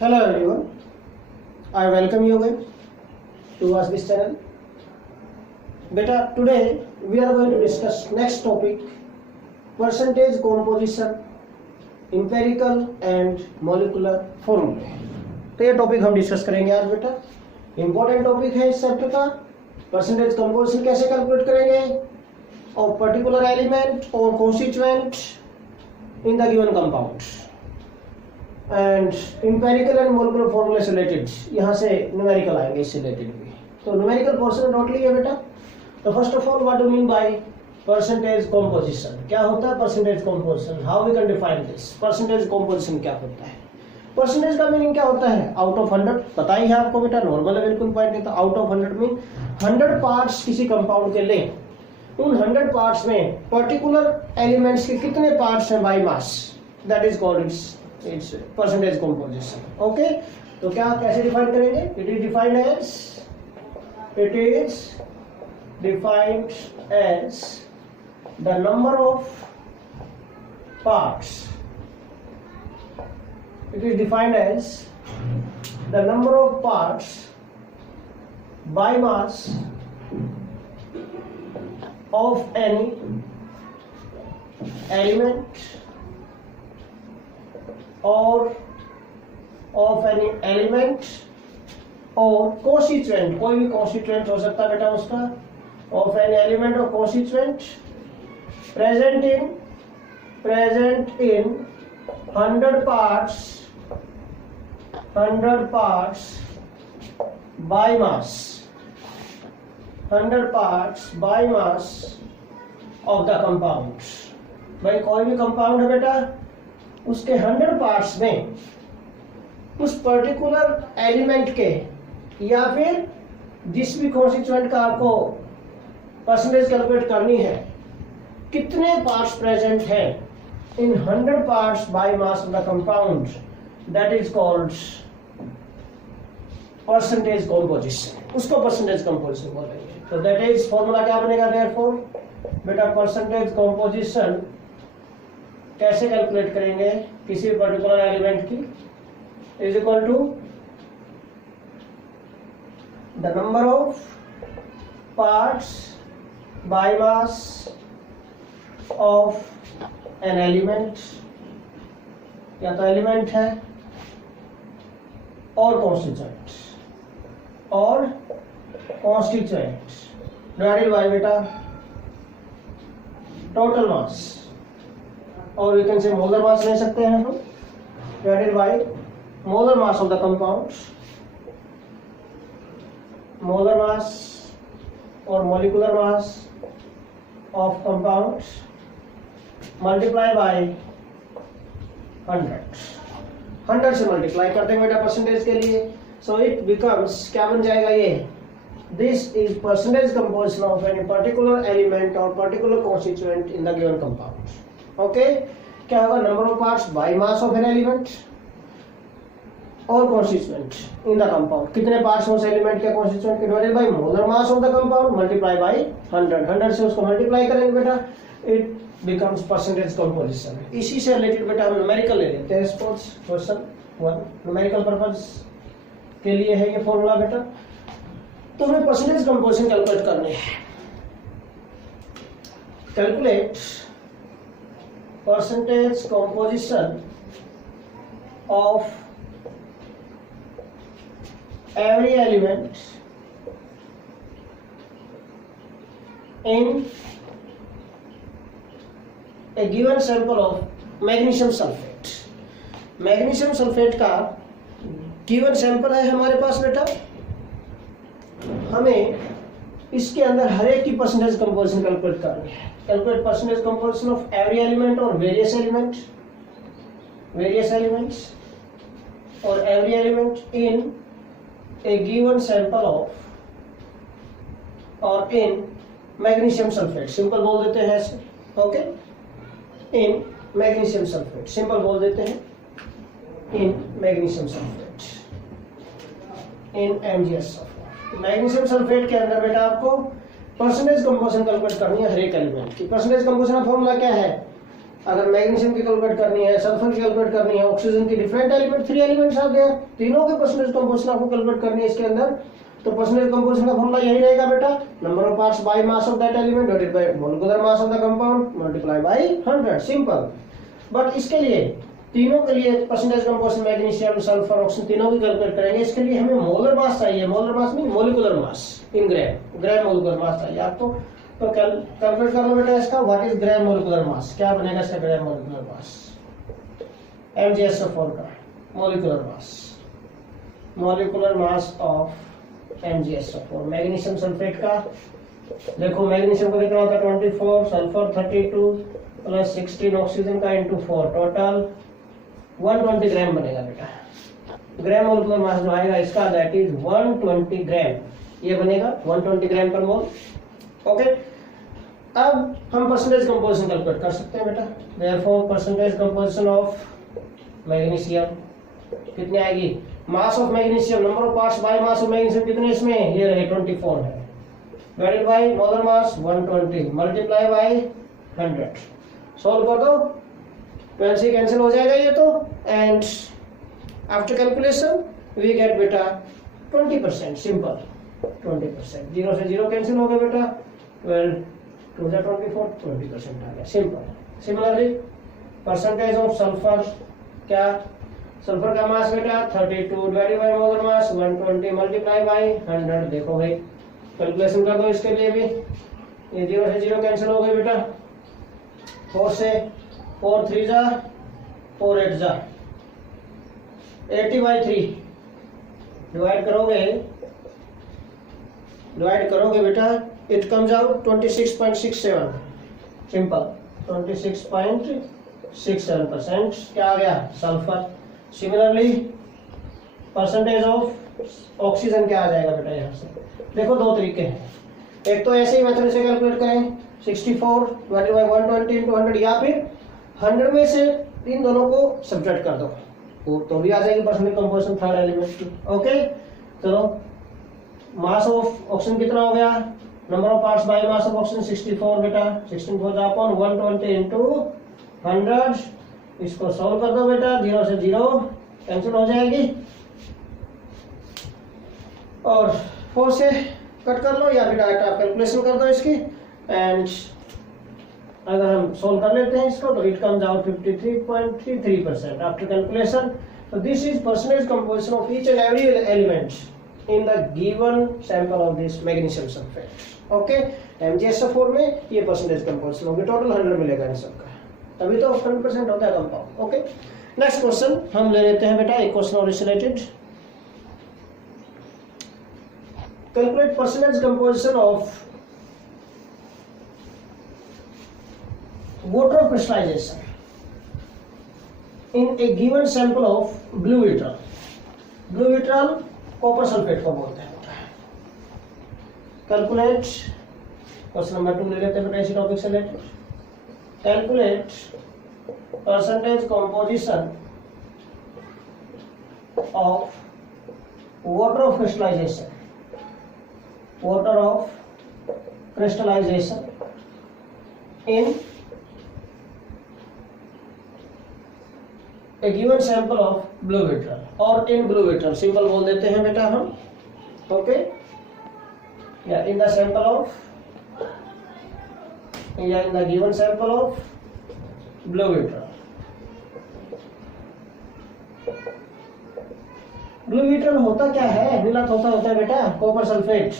Hello everyone, I welcome you again to watch this channel. Beta, today we are going to discuss next topic, percentage composition, empirical and molecular formula. तो ये topic हम discuss करेंगे आज बेटा. Important topic है इस chapter का. Percentage composition कैसे कैलकुलेट करेंगे और पर्टिकुलर एलिमेंट और constituent in the given compound and empirical and molecular formula से रिलेटेड. यहाँ से न्यूमेरिकल आएंगे इससे रिलेटेड भी. तो न्यूमेरिकल पोर्शन नोट लिया बेटा. तो first of all what do mean by percentage composition. क्या होता है percentage composition? How we can define this. Percentage composition क्या होता है? परसेंटेज का मीनिंग क्या होता है? Out of 100. पता ही है आपको बेटा, नॉर्मल है बिल्कुल पॉइंट नहीं. तो आउट ऑफ 100 मीन 100 पार्ट्स किसी कंपाउंड के लें, उन 100 पार्ट्स में पर्टिकुलर एलिमेंट्स के कितने पार्ट्स हैं by mass, that is called its percentage composition. Okay, तो क्या कैसे डिफाइन करेंगे? It is defined as the number of parts. It is defined as the number of parts by mass of any element or constituent. कोई भी constituent हो सकता है बेटा उसका. of any element or constituent present in 100 parts by mass. 100 parts by mass of the compound. भाई कोई भी कंपाउंड है बेटा, उसके 100 पार्ट्स में उस पर्टिकुलर एलिमेंट के या फिर जिस भी कॉन्स्टिट्यूएंट का आपको परसेंटेज कैलकुलेट करनी है, कितने पार्ट्स प्रेजेंट हैं in 100 parts by mass of the compound, that is called percentage composition. उसको percentage composition बोलेंगे. तो that is formula क्या बनेगा therefore बेटा? percentage composition कैसे कैलकुलेट करेंगे किसी पर्टिकुलर एलिमेंट की, is equal to the number of parts by mass of an element. या तो एलिमेंट है और कॉन्स्टिट्यूएंट डिवाइडेड बाय बेटा टोटल मास, और we can say molar mass ले सकते हैं हम, divided by molar mass of the compound. Molar mass और molecular mass of compound multiply by 100 से मल्टीप्लाई कर देंगे बेटा परसेंटेज के लिए. सो इट बिकम्स, क्या बन जाएगा ये? This is percentage composition of any particular element और particular constituent in the given compound. Okay, क्या होगा? Number of parts by mass of an element और कॉन्स्टिट्यूएंट इन द कंपाउंड. कितने पार्ट्स उस एलिमेंट के कॉन्स्टिट्यूएंट के divided by molar mass of the compound multiply by 100 से उसको multiply करेंगे बेटा. It becomes percentage composition. इसी से रिलेटेड बेटा हम न्यूमेरिकल ले लेते हैं. स्पोर्ट्स क्वेश्चन 1 न्यूमेरिकल पर्पस के लिए है ये फॉर्मूला बेटा. तो हमें परसेंटेज कंपोजिशन कैलकुलेट करनी है. Calculate percentage composition of every element in a given sample of magnesium sulfate. Magnesium sulphate का गिवन सैंपल है हमारे पास बेटा. हमें इसके अंदर हर एक की परसेंटेज कंपोजिशन कैलकुलेट करनी है. Calculate percentage composition of every element और वेरियस एलिमेंट्स और every element in A given sample of और इन मैग्नीशियम सल्फेट. सिंपल बोल देते हैं ऐसे. ओके, इन मैग्नीशियम सल्फेट सिंपल बोल देते हैं. इन मैग्नीशियम सल्फेट इन MgS सल्फेट. मैग्नीशियम सल्फेट के अंदर बेटा आपको परसेंटेज कंपोजिशन कैलकुलेट करनी है हर एक एलिमेंट की. परसेंटेज कंपोजिशन का फॉर्मूला क्या है? अगर मैग्नीशियम की कैलकुलेट करनी है, सल्फर की कैलकुलेट करनी है, ऑक्सीजन की डिफरेंट एलिमेंट 3 एलिमेंट्स आ गए, तीनों के परसेंटेज कंपोजिशन आपको कैलकुलेट करनी है इसके अंदर। तो परसेंटेज कंपोजिशन का फॉर्मूला यही रहेगा बेटा, number of parts by mass of that element divided by molecular mass of the compound multiply by 100, simple. But इसके लिए तीनों के लिए percentage composition magnesium, sulphur, oxygen तीनों की कैलकुलेट करेंगे। इसके लिए हमें मोलर मास चाहिए, molar mass mean molecular mass in gram, gram molecular mass चाहिए आपको। तो कैलकुलेट कर लो बेटा इसका, what is gram molecular mass, क्या बनेगा इसका ग्राम मोलिकुलर मास MgSO4 का molecular mass, molecular mass of MgSO4 magnesium sulphate का। देखो मैग्नीशियम को कितना होता है 24, सल्फर 32 प्लस 16 ऑक्सीजन का इंटू 4 टोटल 120 ग्राम बनेगा बेटा। ग्राम मोलिकुलर मास जो आएगा इसका दैट इज 120 ग्राम, ये बनेगा 120 ग्राम पर मोल। ओके, अब हम परसेंटेज कंपोजिशन कैलकुलेट कर सकते हैं बेटा। Therefore percentage composition of magnesium कितनी आएगी, mass of magnesium, number of parts by mass of magnesium कितने इसमें, ये रहे 24 है, divided by molar mass 120 multiply by 100। Solve कर दो, 12 से कैंसिल हो जाएगा ये तो, and after calculation we get बेटा 20%, सिंपल 20%, 0 से 0 कैंसिल हो गया बेटा, 12 2 जा 24, 20% आ गया, simple. Similarly percentage of sulphur, क्या सल्फर का मास बेटा 32 divided by molar mass 120 multiply by 100। देखो भाई कैलकुलेशन कर दो इसके लिए भी, ये 0 से 0 कैंसिल हो गए बेटा, 4 से 4 3 जा 4 8 जा 80/3 डिवाइड करोगे बेटा, इट कम्स आउट 26.67, सिंपल 26.67% क्या आ गया sulphur. Similarly percentage of oxygen क्या आ जाएगा बेटा, यहाँ से देखो दो तरीके हैं, एक तो ऐसे ही मेथड से कैलकुलेट करें 64 डिवाइडेड बाय 120 into 100, या फिर 100 में से इन दोनों को सब्ट्रैक्ट कर दो तो भी आ जाएगी परसेंटेज कंपोजिशन थर्ड एलिमेंट की। ओके, चलो मास ऑफ ऑक्सीजन कितना हो गया, number of parts by mass of oxygen 64 बेटा, 16 अपॉन 120 into 100, इसको सॉल्व कर दो बेटा, 0 से 0 कैंसिल हो जाएगी और 4 से कट कर लो, या फिर डायरेक्ट आप कैलकुलेशन कर दो इसकी, एंड अगर हम सोल्व कर लेते हैं इसको तो it comes out 53.33% after calculation. तो this is percentage composition of each and every element in the given sample of this magnesium sulphate. Okay, MgSO4 में ये परसेंटेज कंपोजिशन होगी, टोटल 100 मिलेगा इन सबका, तभी तो 100% होता है कंपाउंड। ओके, नेक्स्ट क्वेश्चन हम ले लेते हैं बेटा, एक क्वेश्चन और related, calculate percentage composition of water crystallization in a given sample of blue vitriol। blue vitriol copper sulphate को बोलते हैं। कैलकुलेट क्वेश्चन नंबर 2 ले लेते हैं बेटा इसी टॉपिक से related, calculate percentage composition of water of crystallization, water of crystallization in a given sample of blue vitriol, और in blue vitriol सिंपल बोल देते हैं बेटा हम। ओके, या in the sample of, या in the given sample of blue vitriol। Blue vitriol होता क्या है, नीला होता है बेटा copper sulphate,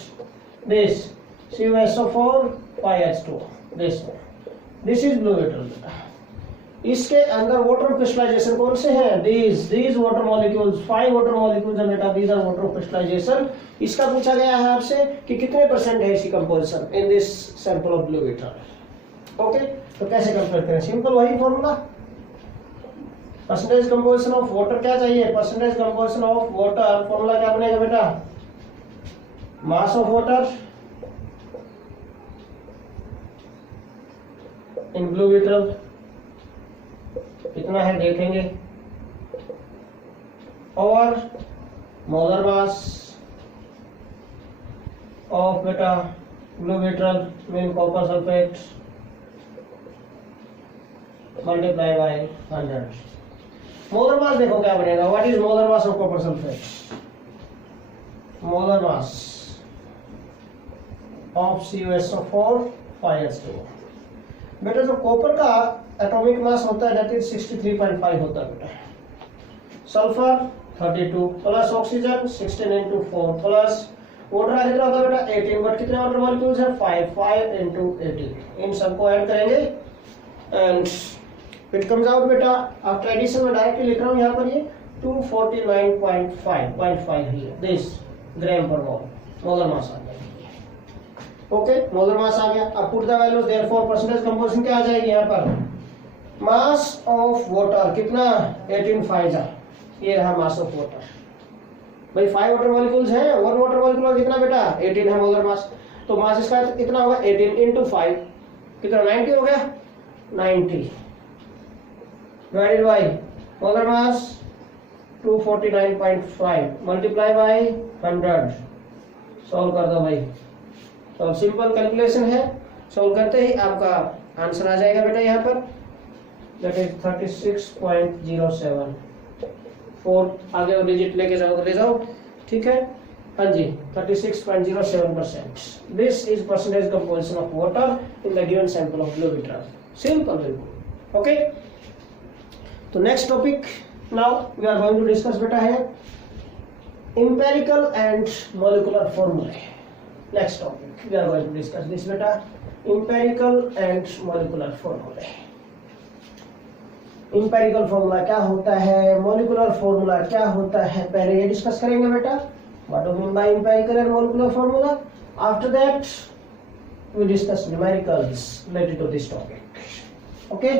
this CuSO4 5H2, this is blue vitriol बेटा। इसके अंदर वाटर क्रिस्टलाइजेशन कौन से हैं, these water molecules, 5 water molecules हैं बेटा, these are water of crystallization। इसका पूछा गया है आपसे कि कितने परसेंट है इसकी composition in this sample of blue vitriol. Okay, तो कैसे कैलकुलेट करें, सिंपल वही formula, percentage composition of water क्या चाहिए, percentage composition of water formula क्या बनेगा बेटा, mass of water in blue vitriol कितना है देखेंगे, और मोलर मास ऑफ बेटा blue vitriol mean copper sulphate multiply by 100। Molar mass देखो क्या बनेगा, what is molar mass of copper sulphate? Molar mass of CuSO4 5H2। बेटा जो कॉपर का एटॉमिक मास होता है दैट इज 63.5 होता है बेटा। Sulphur 32 plus oxygen 16 into 4 plus water का कितना होता है बेटा 18, बट कितने वाटर मॉलिक्यूल्स है 5 into 18। इन सबको ऐड करेंगे एंड इट कम्स आउट बेटा, आफ्टर एडिशन में डायरेक्टली लिख रहा हूँ यहाँ पर ये 249.5 ही दिस ग्राम पर मोल मोलर मास आ गया। ओके, मोलर मास आ गया। अब put the values therefore percentage composition क्या आ जाएगी यहाँ पर, मास ऑफ वाटर कितना 18 जा, ये रहा मास ऑफ वाटर। भाई 5 वाटर मॉलिक्यूल्स हैं, 1 वाटर मॉलिक्यूल कितना बेटा 18 है मोलर मास, तो मास इसका कितना होगा 18 into 5 कितना 90 हो गया, 90 divided by molar mass 249.5 multiply by 100। Solve कर दो भाई, तो सिंपल कैलकुलेशन है, सॉल्व करते ही आपका आंसर आ जाएगा बेटा यहाँ पर, दैट इज 36.07। 4 आगे और डिजिट लेके जाओ तो ले जाओ, ठीक है। हाँ जी 36.07%। This is percentage composition of water in the given sample of blue vitriol. Simple बिल्कुल। ओके, तो next topic now we are going to discuss बेटा है empirical and molecular formulae। Next topic we are going to discuss this beta, empirical and molecular formulae। empirical formula क्या होता है, molecular formula क्या होता है, पहले ये डिस्कस करेंगे बेटा, what do you mean by empirical and molecular formula। after that we discuss numericals related to this topic। okay,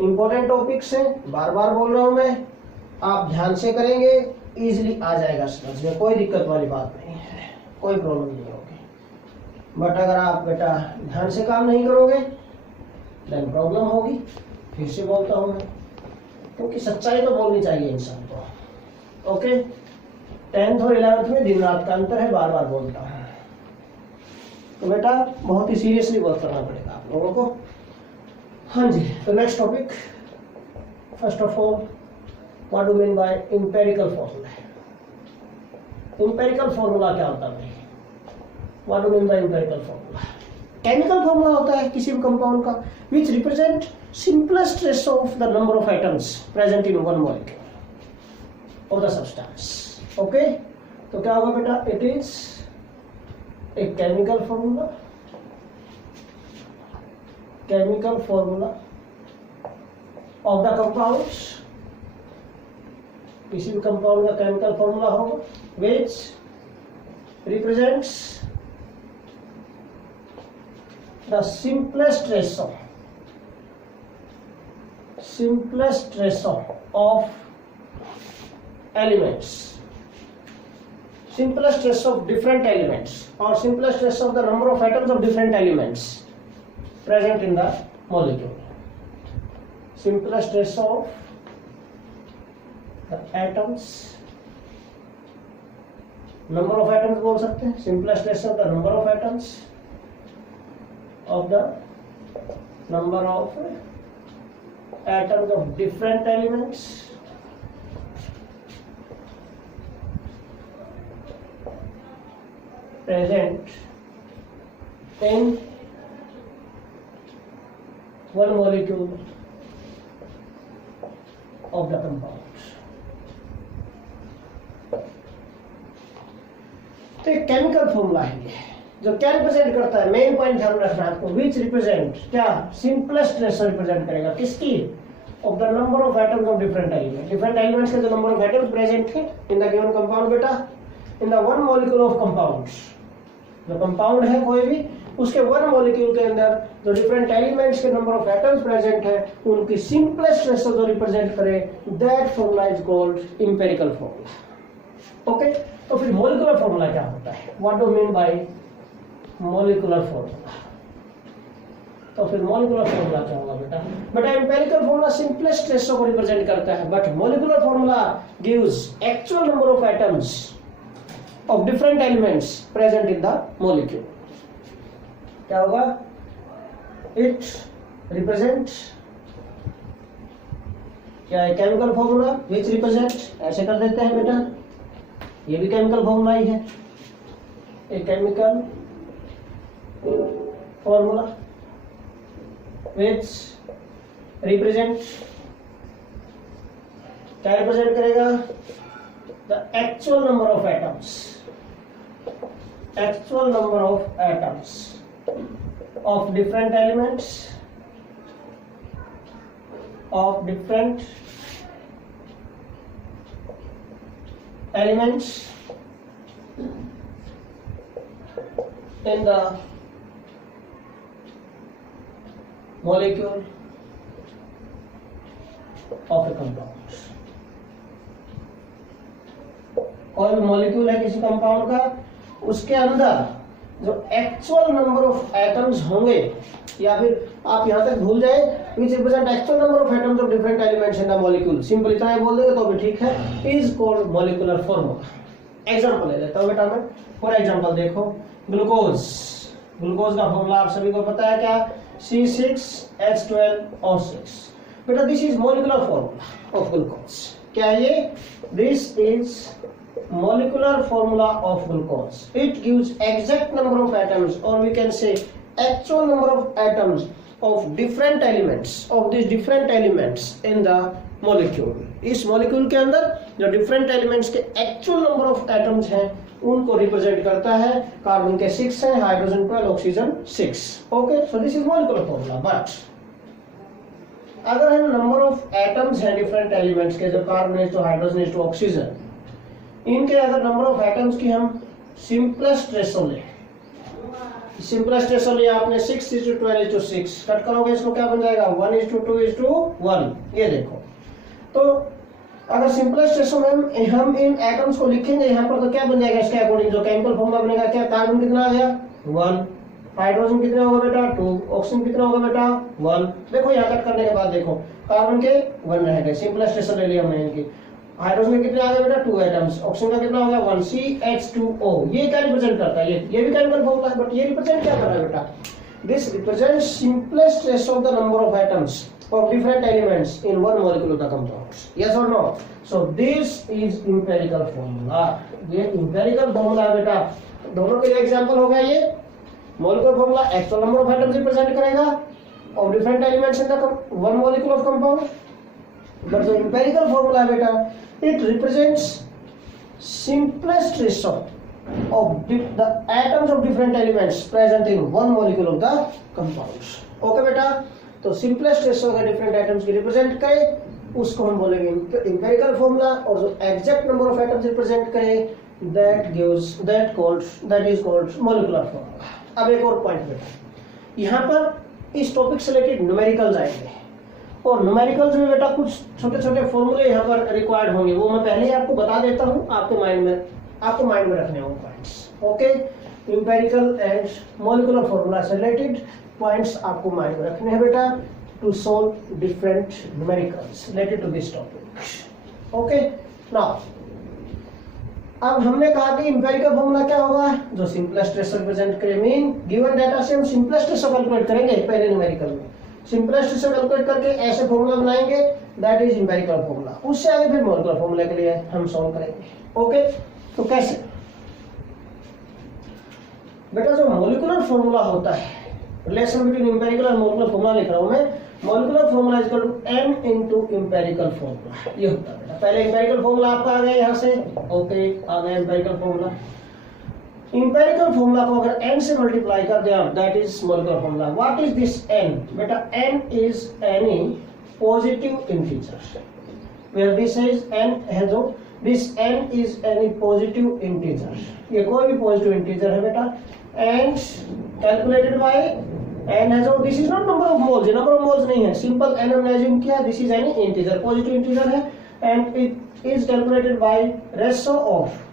important topics है, बार बार बोल रहा हूं मैं, आप ध्यान से करेंगे इजीली आ जाएगा समझ में, कोई दिक्कत वाली बात नहीं है, कोई प्रॉब्लम नहीं होगी। बट अगर आप बेटा ध्यान से काम नहीं करोगे देन प्रॉब्लम होगी। फिर से बोलता हूं मैं, क्योंकि सच्चाई तो बोलनी चाहिए इंसान को। ओके, 10th और 11th में दिन रात का अंतर है, बार बार बोलता हूं, तो बेटा बहुत ही सीरियसली वर्क करना पड़ेगा आप लोगों को। हाँ जी, तो next topic, first of all what do you mean by empirical formula। empirical formula क्या होता है, what do you mean by empirical formula। chemical formula होता है किसी भी कंपाउंड का which represent simplest ratio of the number of atoms present in one molecule of the substance। okay, तो क्या होगा बेटा, it is a chemical formula, chemical formula of the compounds, किसी भी कंपाउंड का केमिकल फॉर्मूला होगा which represents the simplest ratio of elements, simplest ratio of different elements, or simplest ratio of the number of atoms of different elements present in the molecule, simplest ratio of the atoms, number of atoms बोल सकते हैं, simplest ratio of the number of atoms of the number of atoms of different elements present in one molecule of the compound। तो एक chemical formula है ये, जो क्या represent करता है, मेन पॉइंट ध्यान रखना आपको, विच रिप्रेजेंट क्या, सिंपलेस्ट रेशियो रिप्रेजेंट करेगा किसकी, of the number of atoms of different element, different elements के जो नंबर ऑफ एटम्स प्रेजेंट है इन द गिवन कंपाउंड बेटा, इन the one molecule of compounds, जो कंपाउंड है कोई भी उसके वन मॉलिक्यूल के अंदर जो डिफरेंट एलिमेंट्स के नंबर ऑफ एटम्स प्रेजेंट है उनकी सिंपलेस्ट रेशियो जो रिप्रेजेंट करे, that formula is called empirical formula. Okay, तो फिर मॉलिक्यूलर फॉर्मूला क्या होता है, what do mean bye molecular formula. तो फिर मॉलिक्यूलर फॉर्मूला क्या होगा बेटा, बेटा एम्पिरिकल फॉर्मूला सिंपलेस्ट रेशियो को रिप्रेजेंट करता है, but molecular formula gives actual number of atoms of different elements present in the molecule. क्या होगा, इट रिप्रेजेंट्स क्या है केमिकल फॉर्मूला विच रिप्रेजेंट, ऐसे कर देते हैं बेटा, ये भी केमिकल फॉर्मूला ही है, a chemical formula which represent, क्या रिप्रेजेंट करेगा, the actual number of atoms, actual number of atoms of different elements, of different elements in the molecule of a compound. कोई भी मॉलिक्यूल है किसी कंपाउंड का, उसके अंदर जो एक्चुअल नंबर ऑफ एटम्स होंगे, या फिर आप यहां तक भूल जाए which represent actual number of atoms of different elements in the molecule, simple इतना ही बोल देंगे तो भी ठीक है, is called molecular formula. Example ले लेता हूं बेटा मैं, फॉर एग्जांपल देखो ग्लूकोज, ग्लूकोज का फॉर्मूला आप सभी को पता है क्या, C6H12O6। बेटा this is molecular formula of glucose, क्या ये, this is molecular formula of glucose. It gives exact number of atoms, or we can say actual number of atoms of different elements, of these different elements in the molecule. इस molecule के अंदर जो different elements के actual number of atoms हैं उनको represent करता है, carbon के 6 हैं, hydrogen 12, oxygen 6। Okay, so this is molecular formula. But अगर हम number of atoms हैं different elements के, जो कार्बन है, जो हाइड्रोजन है, जो ऑक्सीजन, इनके अगर नंबर ऑफ एटम्स की हम सिंपलेस्ट रेशो ले, सिंपलेस्ट रेशो लिया आपने 6:12:6, कट करोगे इसको क्या बन जाएगा 1:2:1। ये देखो, तो अगर सिंपलेस्ट रेशो में हम इन एटम्स को लिखेंगे यहाँ पर तो क्या बन जाएगा इसके अकॉर्डिंग, जो केमिकल फॉर्मूला बनेगा, क्या कार्बन कितना आ गया 1, हाइड्रोजन कितना होगा बेटा 2, ऑक्सीजन कितना होगा बेटा 1। देखो यहाँ कट करने के बाद देखो कार्बन के 1 रह गए, सिंपलेस्ट रेशो ले लिया हमने इनकी। हाइड्रोजन में कितने आ गए बेटा 2 एटम्स, ऑक्सीजन का कितना हो गया 1, CH2O। ये क्या रिप्रेजेंट करता है, ये भी केमिकल फॉर्मूला है, बट ये रिप्रेजेंट क्या कर रहा है बेटा, this represents simplest ratio of the number of atoms of different elements in one molecule of the compound. Yes और no? So this is empirical formula, ये एम्पिरिकल फॉर्मूला है बेटा। दोनों के एग्जांपल हो गया, ये molecular formula actual number of atoms represent करेगा of different elements in the one molecule of compound, but जो एम्पिरिकल फॉर्मूला है बेटा, it represents simplest ratio of the atoms of different elements present in one molecule of the compounds. Okay बेटा, तो simplest ratio अगर different atoms की represent करे उसको हम बोलेंगे empirical formula, और जो exact number of atoms represent करे that is called molecular formula. अब एक और पॉइंट बेटा, यहाँ पर इस टॉपिक से रिलेटेड न्यूमेरिकल्स आएंगे, और न्यूमेरिकल्स में बेटा कुछ छोटे छोटे फॉर्मूले यहाँ पर रिक्वायर्ड होंगे, वो मैं पहले ही आपको बता देता हूँ, आपके माइंड में रखने होंगे points. Okay, empirical and molecular formula से रिलेटेड पॉइंट्स आपको माइंड में रखने हैं बेटा, to solve different numericals related to this topic. Okay, now अब हमने कहा कि एम्पिरिकल फॉर्मूला क्या होगा, जो सिंपलेस्ट रेशो रिप्रेजेंट करे, मीन गिवन डाटा से हम सिंपलेस्ट रेशो कैलकुलेट करेंगे पहले न्यूमेरिकल में, सिंपलेस्ट से कैलकुलेट करके ऐसे फॉर्मूला बनाएंगे, दैट इज एम्पिरिकल फॉर्मूला। उससे आगे फिर मॉलिक्यूलर फॉर्मूला के लिए हम सॉल्व करेंगे। ओके, तो कैसे बेटा, जो मॉलिक्यूलर फॉर्मूला होता है, रिलेशन बिटवीन एम्पिरिकल और मॉलिक्यूलर फॉर्मूला लिख रहा हूं मैं, molecular formula is equal to m into empirical formula. ये होता है बेटा, पहले एम्पिरिकल फॉर्मूला आपका आ गया यहाँ से। ओके, आ गया एम्पिरिकल फॉर्मूला। इंपेरिकल फॉर्मूला को अगर n से मल्टीप्लाई कर दे आप, that is molecular formula. What is this n बेटा, n is any positive integer, where this is n है, जो this n is any positive integer, ये कोई भी पॉजिटिव इंटीजर है बेटा, एंड कैलकुलेटेड बाय n है, जो this is not number of moles, ये नंबर ऑफ मोल्स नहीं है, सिंपल n हमने अज्यूम किया, this is any integer, positive integer है, and it is calculated by ratio of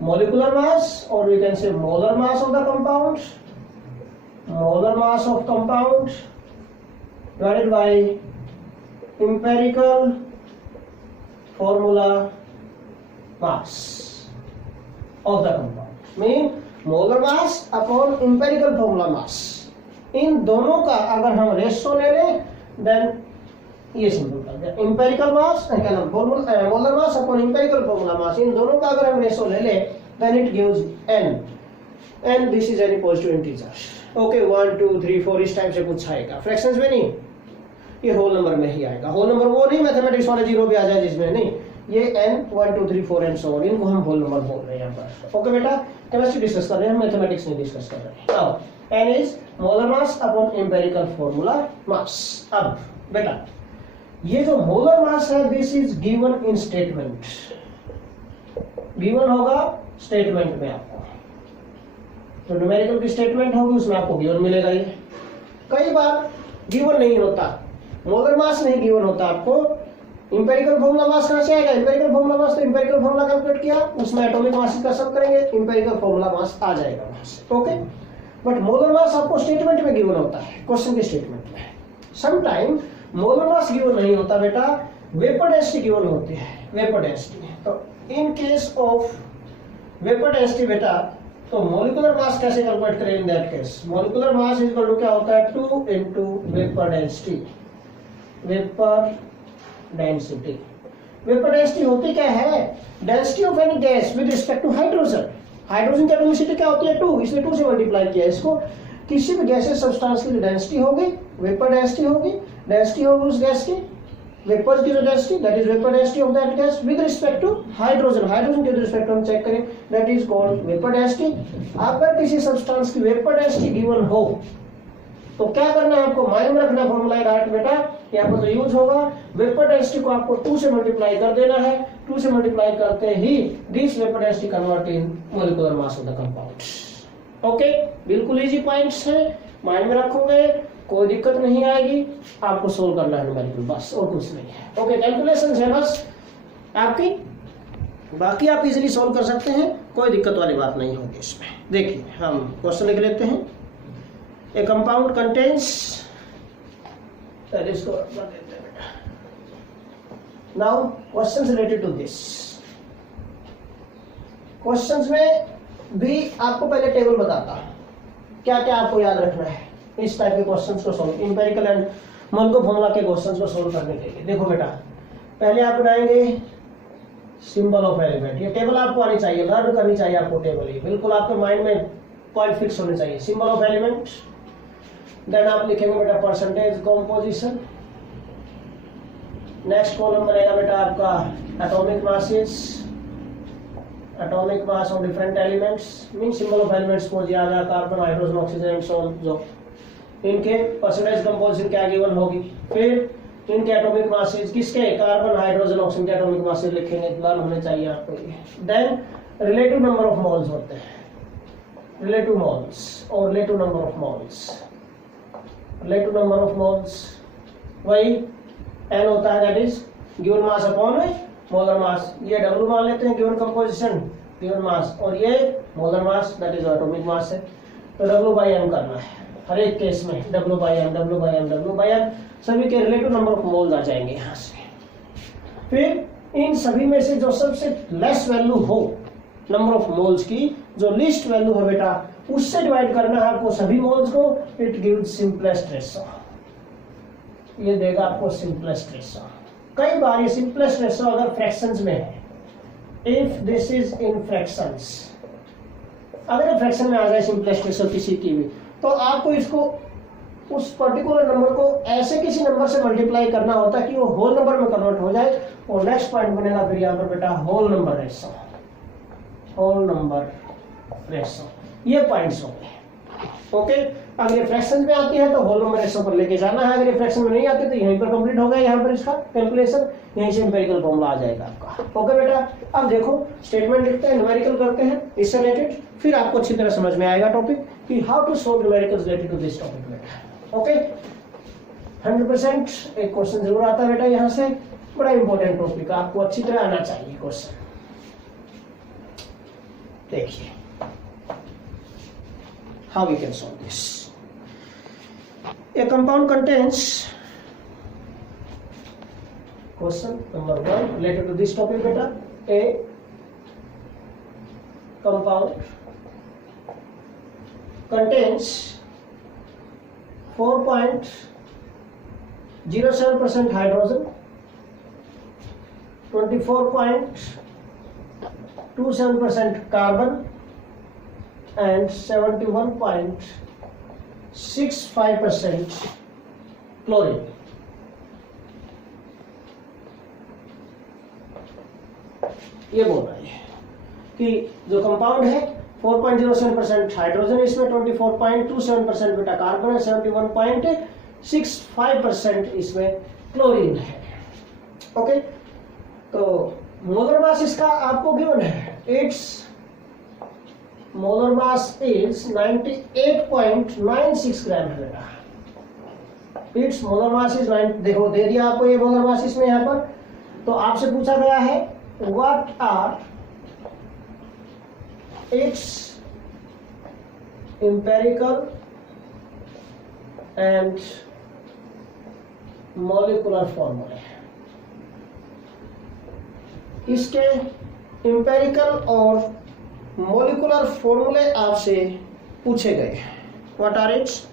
molecular mass, or we can say molar mass of the compound, molar mass of compound divided by empirical formula mass of the compound, mean molar mass upon empirical formula mass। इन दोनों का अगर हम ratio ले लें, then ये simple कर हो गया। इंपेरिकल मास क्या नाम molar mass upon empirical formula mass, इन दोनों का अगर हम रेशो ले ले then it gives n and this is any positive integer. Okay 1 2 3 4 इस टाइप से कुछ आएगा, फ्रैक्शंस में नहीं, ये होल नंबर में ही आएगा। होल नंबर वो नहीं मैथमेटिक्स वाले जीरो भी आ जाए जिसमें, नहीं, ये n 1 2 3 4 एंड सो ऑन, इनको हम होल नंबर बोल रहे हैं यहाँ पर। ओके बेटा, केमिस्ट्री डिस्कस कर रहे हैं हम, मैथमेटिक्स नहीं डिस्कस कर रहे हैं। Now n is molar mass upon empirical formula मास। अब बेटा ये जो मोलर मास है this is given in statement, given होगा स्टेटमेंट में आपको, तो न्यूमेरिकल की स्टेटमेंट होगी उसमें आपको गिवन मिलेगा। ये कई बार गिवन नहीं होता, मोलर मास नहीं गिवन होता आपको, इंपेरिकल फॉर्मूला मास कहां से आएगा, इंपेरिकल फॉर्मूला मास, तो इंपेरिकल फॉर्मूला कैलकुलेट किया उसमें एटॉमिक मास का सम करेंगे, इंपेरिकल फॉर्मूला मास आ जाएगा वहां से। ओके, बट मोलर मास आपको स्टेटमेंट में गिवन होता है, क्वेश्चन के स्टेटमेंट में। Some time molar mass given नहीं होता बेटा, वेपर डेंसिटी गिवन होती है, वेपर डेंसिटी। तो in case of vapour density बेटा, तो मॉलिक्यूलर मास कैसे कैलकुलेट करें in that case, molecular mass is equal to क्या होता है 2 into vapour density. Vapour density, vapour density होती क्या है, density of any gas with respect to hydrogen. Hydrogen की एटॉमिसिटी क्या होती है 2, इसलिए 2 से मल्टीप्लाई किया इसको। किसी भी गैसेस सब्सटेंस की डेंसिटी होगी, वेपर डेंसिटी होगी, डेंसिटी होगी उस गैस की, वेपर्स की जो density that is vapour density of that gas with respect to hydrogen, hydrogen के रिस्पेक्ट हम चेक करें that is called vapour density. अगर किसी सब्सटेंस की वेपर डेंसिटी गिवन हो तो क्या करना है आपको, माइंड में रखना फॉर्मूला राइट बेटा, यहाँ पर जो यूज होगा वेपर डेंसिटी को आपको 2 से मल्टीप्लाई कर देना है, 2 से मल्टीप्लाई करते ही this vapour density convert in molecular mass of the compound. Okay, बिल्कुल इजी पॉइंट्स है, माइंड में रखोगे कोई दिक्कत नहीं आएगी, आपको सोल्व करना है न्यूमेरिकल बस, और कुछ नहीं है। ओके, कैलकुलेशंस है बस आपकी, बाकी आप इजीली सोल्व कर सकते हैं, कोई दिक्कत वाली बात नहीं होगी इसमें। देखिए हम क्वेश्चन लिख लेते हैं। A compound contains, इसको कर देते हैं बेटा। Now questions related to this, questions में भी आपको पहले टेबल बताता क्या क्या आपको याद रखना है इस टाइप के क्वेश्चंस को सोल्व, इंपेरिकल एंड मोलको फॉर्मूला के क्वेश्चंस को सोल्व करने के लिए। देखो बेटा, पहले आप बनाएंगे सिंबल ऑफ एलिमेंट, ये टेबल आपको आनी चाहिए, लर्न करनी चाहिए आपको टेबल, ये बिल्कुल आपके माइंड में पॉइंट फिक्स होने चाहिए। सिंबल ऑफ एलिमेंट, देन आप लिखेंगे बेटा परसेंटेज कॉम्पोजिशन, नेक्स्ट कॉलम बनेगा बेटा आपका atomic masses, atomic mass of different elements, mean symbol of elements को याद है carbon hydrogen oxygen and so on, जो इनके परसेंटेज कंपोजिशन क्या गिवन होगी, फिर इनके एटॉमिक मासेस किसके, कार्बन हाइड्रोजन ऑक्सीजन के एटॉमिक मासेस लिखेंगे, लर्न होने चाहिए आपको ये। Then relative number of moles होते हैं, रिलेटिव मोल्स और relative number of moles, relative number of moles वही n होता है, that is given mass upon molar mass. ये W मान लेते हैं गिवन कंपोजिशन, गिवन मास, और ये molar mass that is atomic mass है। तो W/m करना है हर एक केस में, W/m, W/m, W/m, सभी के रिलेटिव नंबर ऑफ मोल्स आ जाएंगे यहाँ से। फिर इन सभी में से जो सबसे लेस वैल्यू हो नंबर ऑफ मोल्स की, जो लिस्ट वैल्यू है बेटा, उससे डिवाइड करना है आपको सभी मोल्स को, इट गिव्स सिंपलेस्ट रेशो, ये देगा आपको सिंपलेस्ट रेशो। कई बार ये सिंपलेस्ट रेशो अगर फ्रैक्शंस में है, if this is in fractions, अगर फ्रैक्शन में आ जाए सिंपलेस्ट रेशो किसी की भी, तो आपको इसको उस पर्टिकुलर नंबर को ऐसे किसी नंबर से मल्टीप्लाई करना होता है कि वो होल नंबर में कन्वर्ट हो जाए, और नेक्स्ट पॉइंट बनेगा फिर यहाँ पर बेटा whole number ratio, whole number ratio, ये पॉइंट्स हो गए। ओके, अगर ये फ्रैक्शन में आती है तो होल नंबर रेशो पर लेके जाना है, अगर ये फ्रैक्शन में नहीं आती तो यहीं पर कंप्लीट हो गया, यहाँ पर इसका कैलकुलेशन, यहीं से एम्पिरिकल फॉर्मूला आ जाएगा आपका। ओके बेटा, अब देखो स्टेटमेंट लिखते हैं, न्यूमेरिकल करते हैं इससे रिलेटेड, फिर आपको अच्छी तरह समझ में आएगा टॉपिक कि how to solve numericals related to this topic बेटा। ओके, 100% एक क्वेश्चन जरूर आता है बेटा यहाँ से, बड़ा इंपॉर्टेंट टॉपिक, आपको अच्छी तरह आना चाहिए क्वेश्चन। देखिए how we can solve this. A compound contains, question number 1 related to this topic beta, a compound contains 4.07% hydrogen, 24.27% carbon and 71.65% chlorine. ये बोल रहा है कि जो कंपाउंड है 4.07% हाइड्रोजन, इसमें 24.27% बेटा कार्बन है, 71.65% इसमें क्लोरीन है। ओके, तो मोलर मास इसका आपको गिवन है, इट्स मोलर मास इज 98.96 ग्राम है बेटा। इट्स मोलर मास इज 9, देखो दे दिया आपको ये मोलर मास इसमें यहाँ पर। तो आपसे पूछा गया है what are its empirical and molecular formula। इसके empirical और molecular formula आपसे पूछे गए। What are its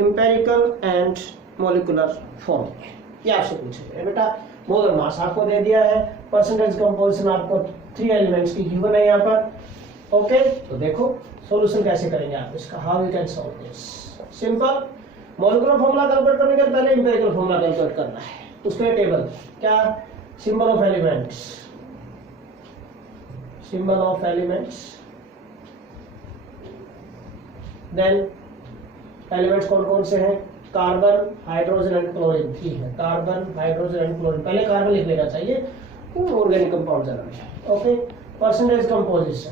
empirical and molecular formula? ये आपसे पूछे गए बेटा। मोलर मास आपको दे दिया है, परसेंटेज कंपोजिशन आपको 3 एलिमेंट्स की गिवन है यहाँ पर। ओके, तो देखो सॉल्यूशन कैसे करेंगे आप इसका, how you can solve this. Simple, molecular formula calculate करने के पहले एम्पिरिकल फॉर्मूला कैलकुलेट करना है। उसके टेबल क्या, symbol of elements, symbol of elements, then elements कौन कौन से हैं, कार्बन, हाइड्रोजन एंड क्लोरीन। ठीक है, कार्बन, हाइड्रोजन एंड क्लोरीन, पहले कार्बन लिख लेना चाहिए, ऑर्गेनिक कंपाउंड जरूरी है। ओके, परसेंटेज कंपोजिशन,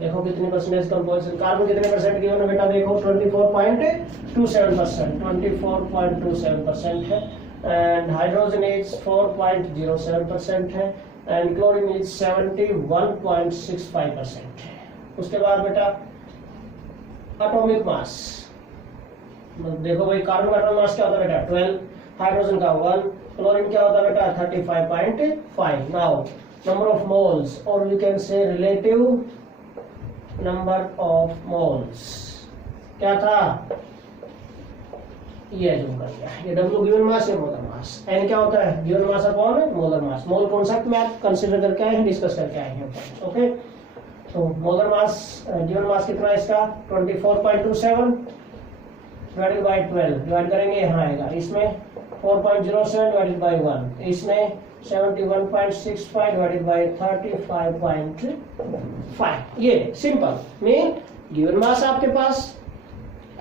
देखो कितनी परसेंटेज कंपोजिशन, कार्बन कितने परसेंट गिवन है बेटा, देखो 24.27%, 24.27% है, एंड हाइड्रोजन इज 4.07% है, एंड क्लोरीन इज 71.65% है। उसके बाद बेटा एटॉमिक मास, देखो भाई कार्बन का एटॉमिक मास क्या होता है बेटा 12, हाइड्रोजन का 1, क्लोरीन क्या होता है बेटा 35.5। नाउ नंबर ऑफ मोल्स, और we can say relative number of moles क्या था, ये जो कर दिया, ये W गिवन मास है, मोलर मास, N क्या होता है given mass upon molar mass. मोल कॉन्सेप्ट में आप कंसीडर करके आए हैं, डिस्कस करके आए हैं। ओके, तो मोलर मास गिवन मास कितना है इसका 24.27 डिवाइडेड बाय 12, डिवाइड करेंगे यहाँ आएगा, इसमें 4.07 डिवाइडेड बाय 1, इसमें 71.65 डिवाइडेड बाय 35.5। ये सिंपल मीन गिवन मास आपके पास,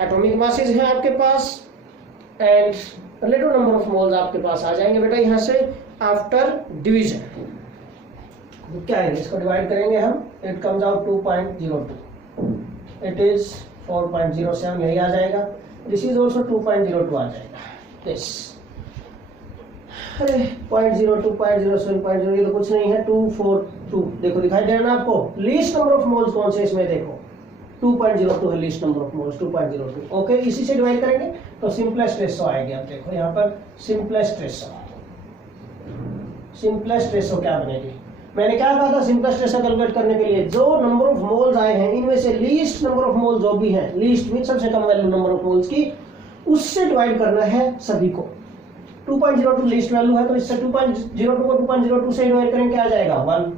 एटॉमिक मासेस हैं आपके पास, and relative number of moles आपके पास आ जाएंगे बेटा यहाँ से आफ्टर डिवीजन। तो क्या है, इसको डिवाइड करेंगे हम, it comes out 2.02, it is 4.07, यही आ जाएगा, दिस इज ऑल्सो 2.02 आ जाएगा। दिस अरे 0.02, 0.07, 0.0, ये तो कुछ नहीं है, 242, देखो दिखाई दे रहा ना आपको। लीस्ट नंबर ऑफ मोल्स कौन से इसमें, देखो 2.02 है least number of moles, 2.02। Okay, इसी से डिवाइड करेंगे तो सिंपलेस्ट रेशो आएगी। आप देखो यहाँ पर सिंपलेस्ट रेशो, सिंपलेस्ट रेशो क्या बनेगी, मैंने क्या कहा था सिंपलेस्ट रेशो कैलकुलेट करने के लिए, जो नंबर ऑफ मोल्स आए हैं इनमें से लीस्ट नंबर ऑफ मोल्स जो भी है, लीस्ट मीन सबसे कम वैल्यू नंबर ऑफ मोल्स की, उससे डिवाइड करना है सभी को। 2.02 लीस्ट वैल्यू है तो इससे 2.02 को 2.02 से डिवाइड करेंगे, क्या आ जाएगा 1।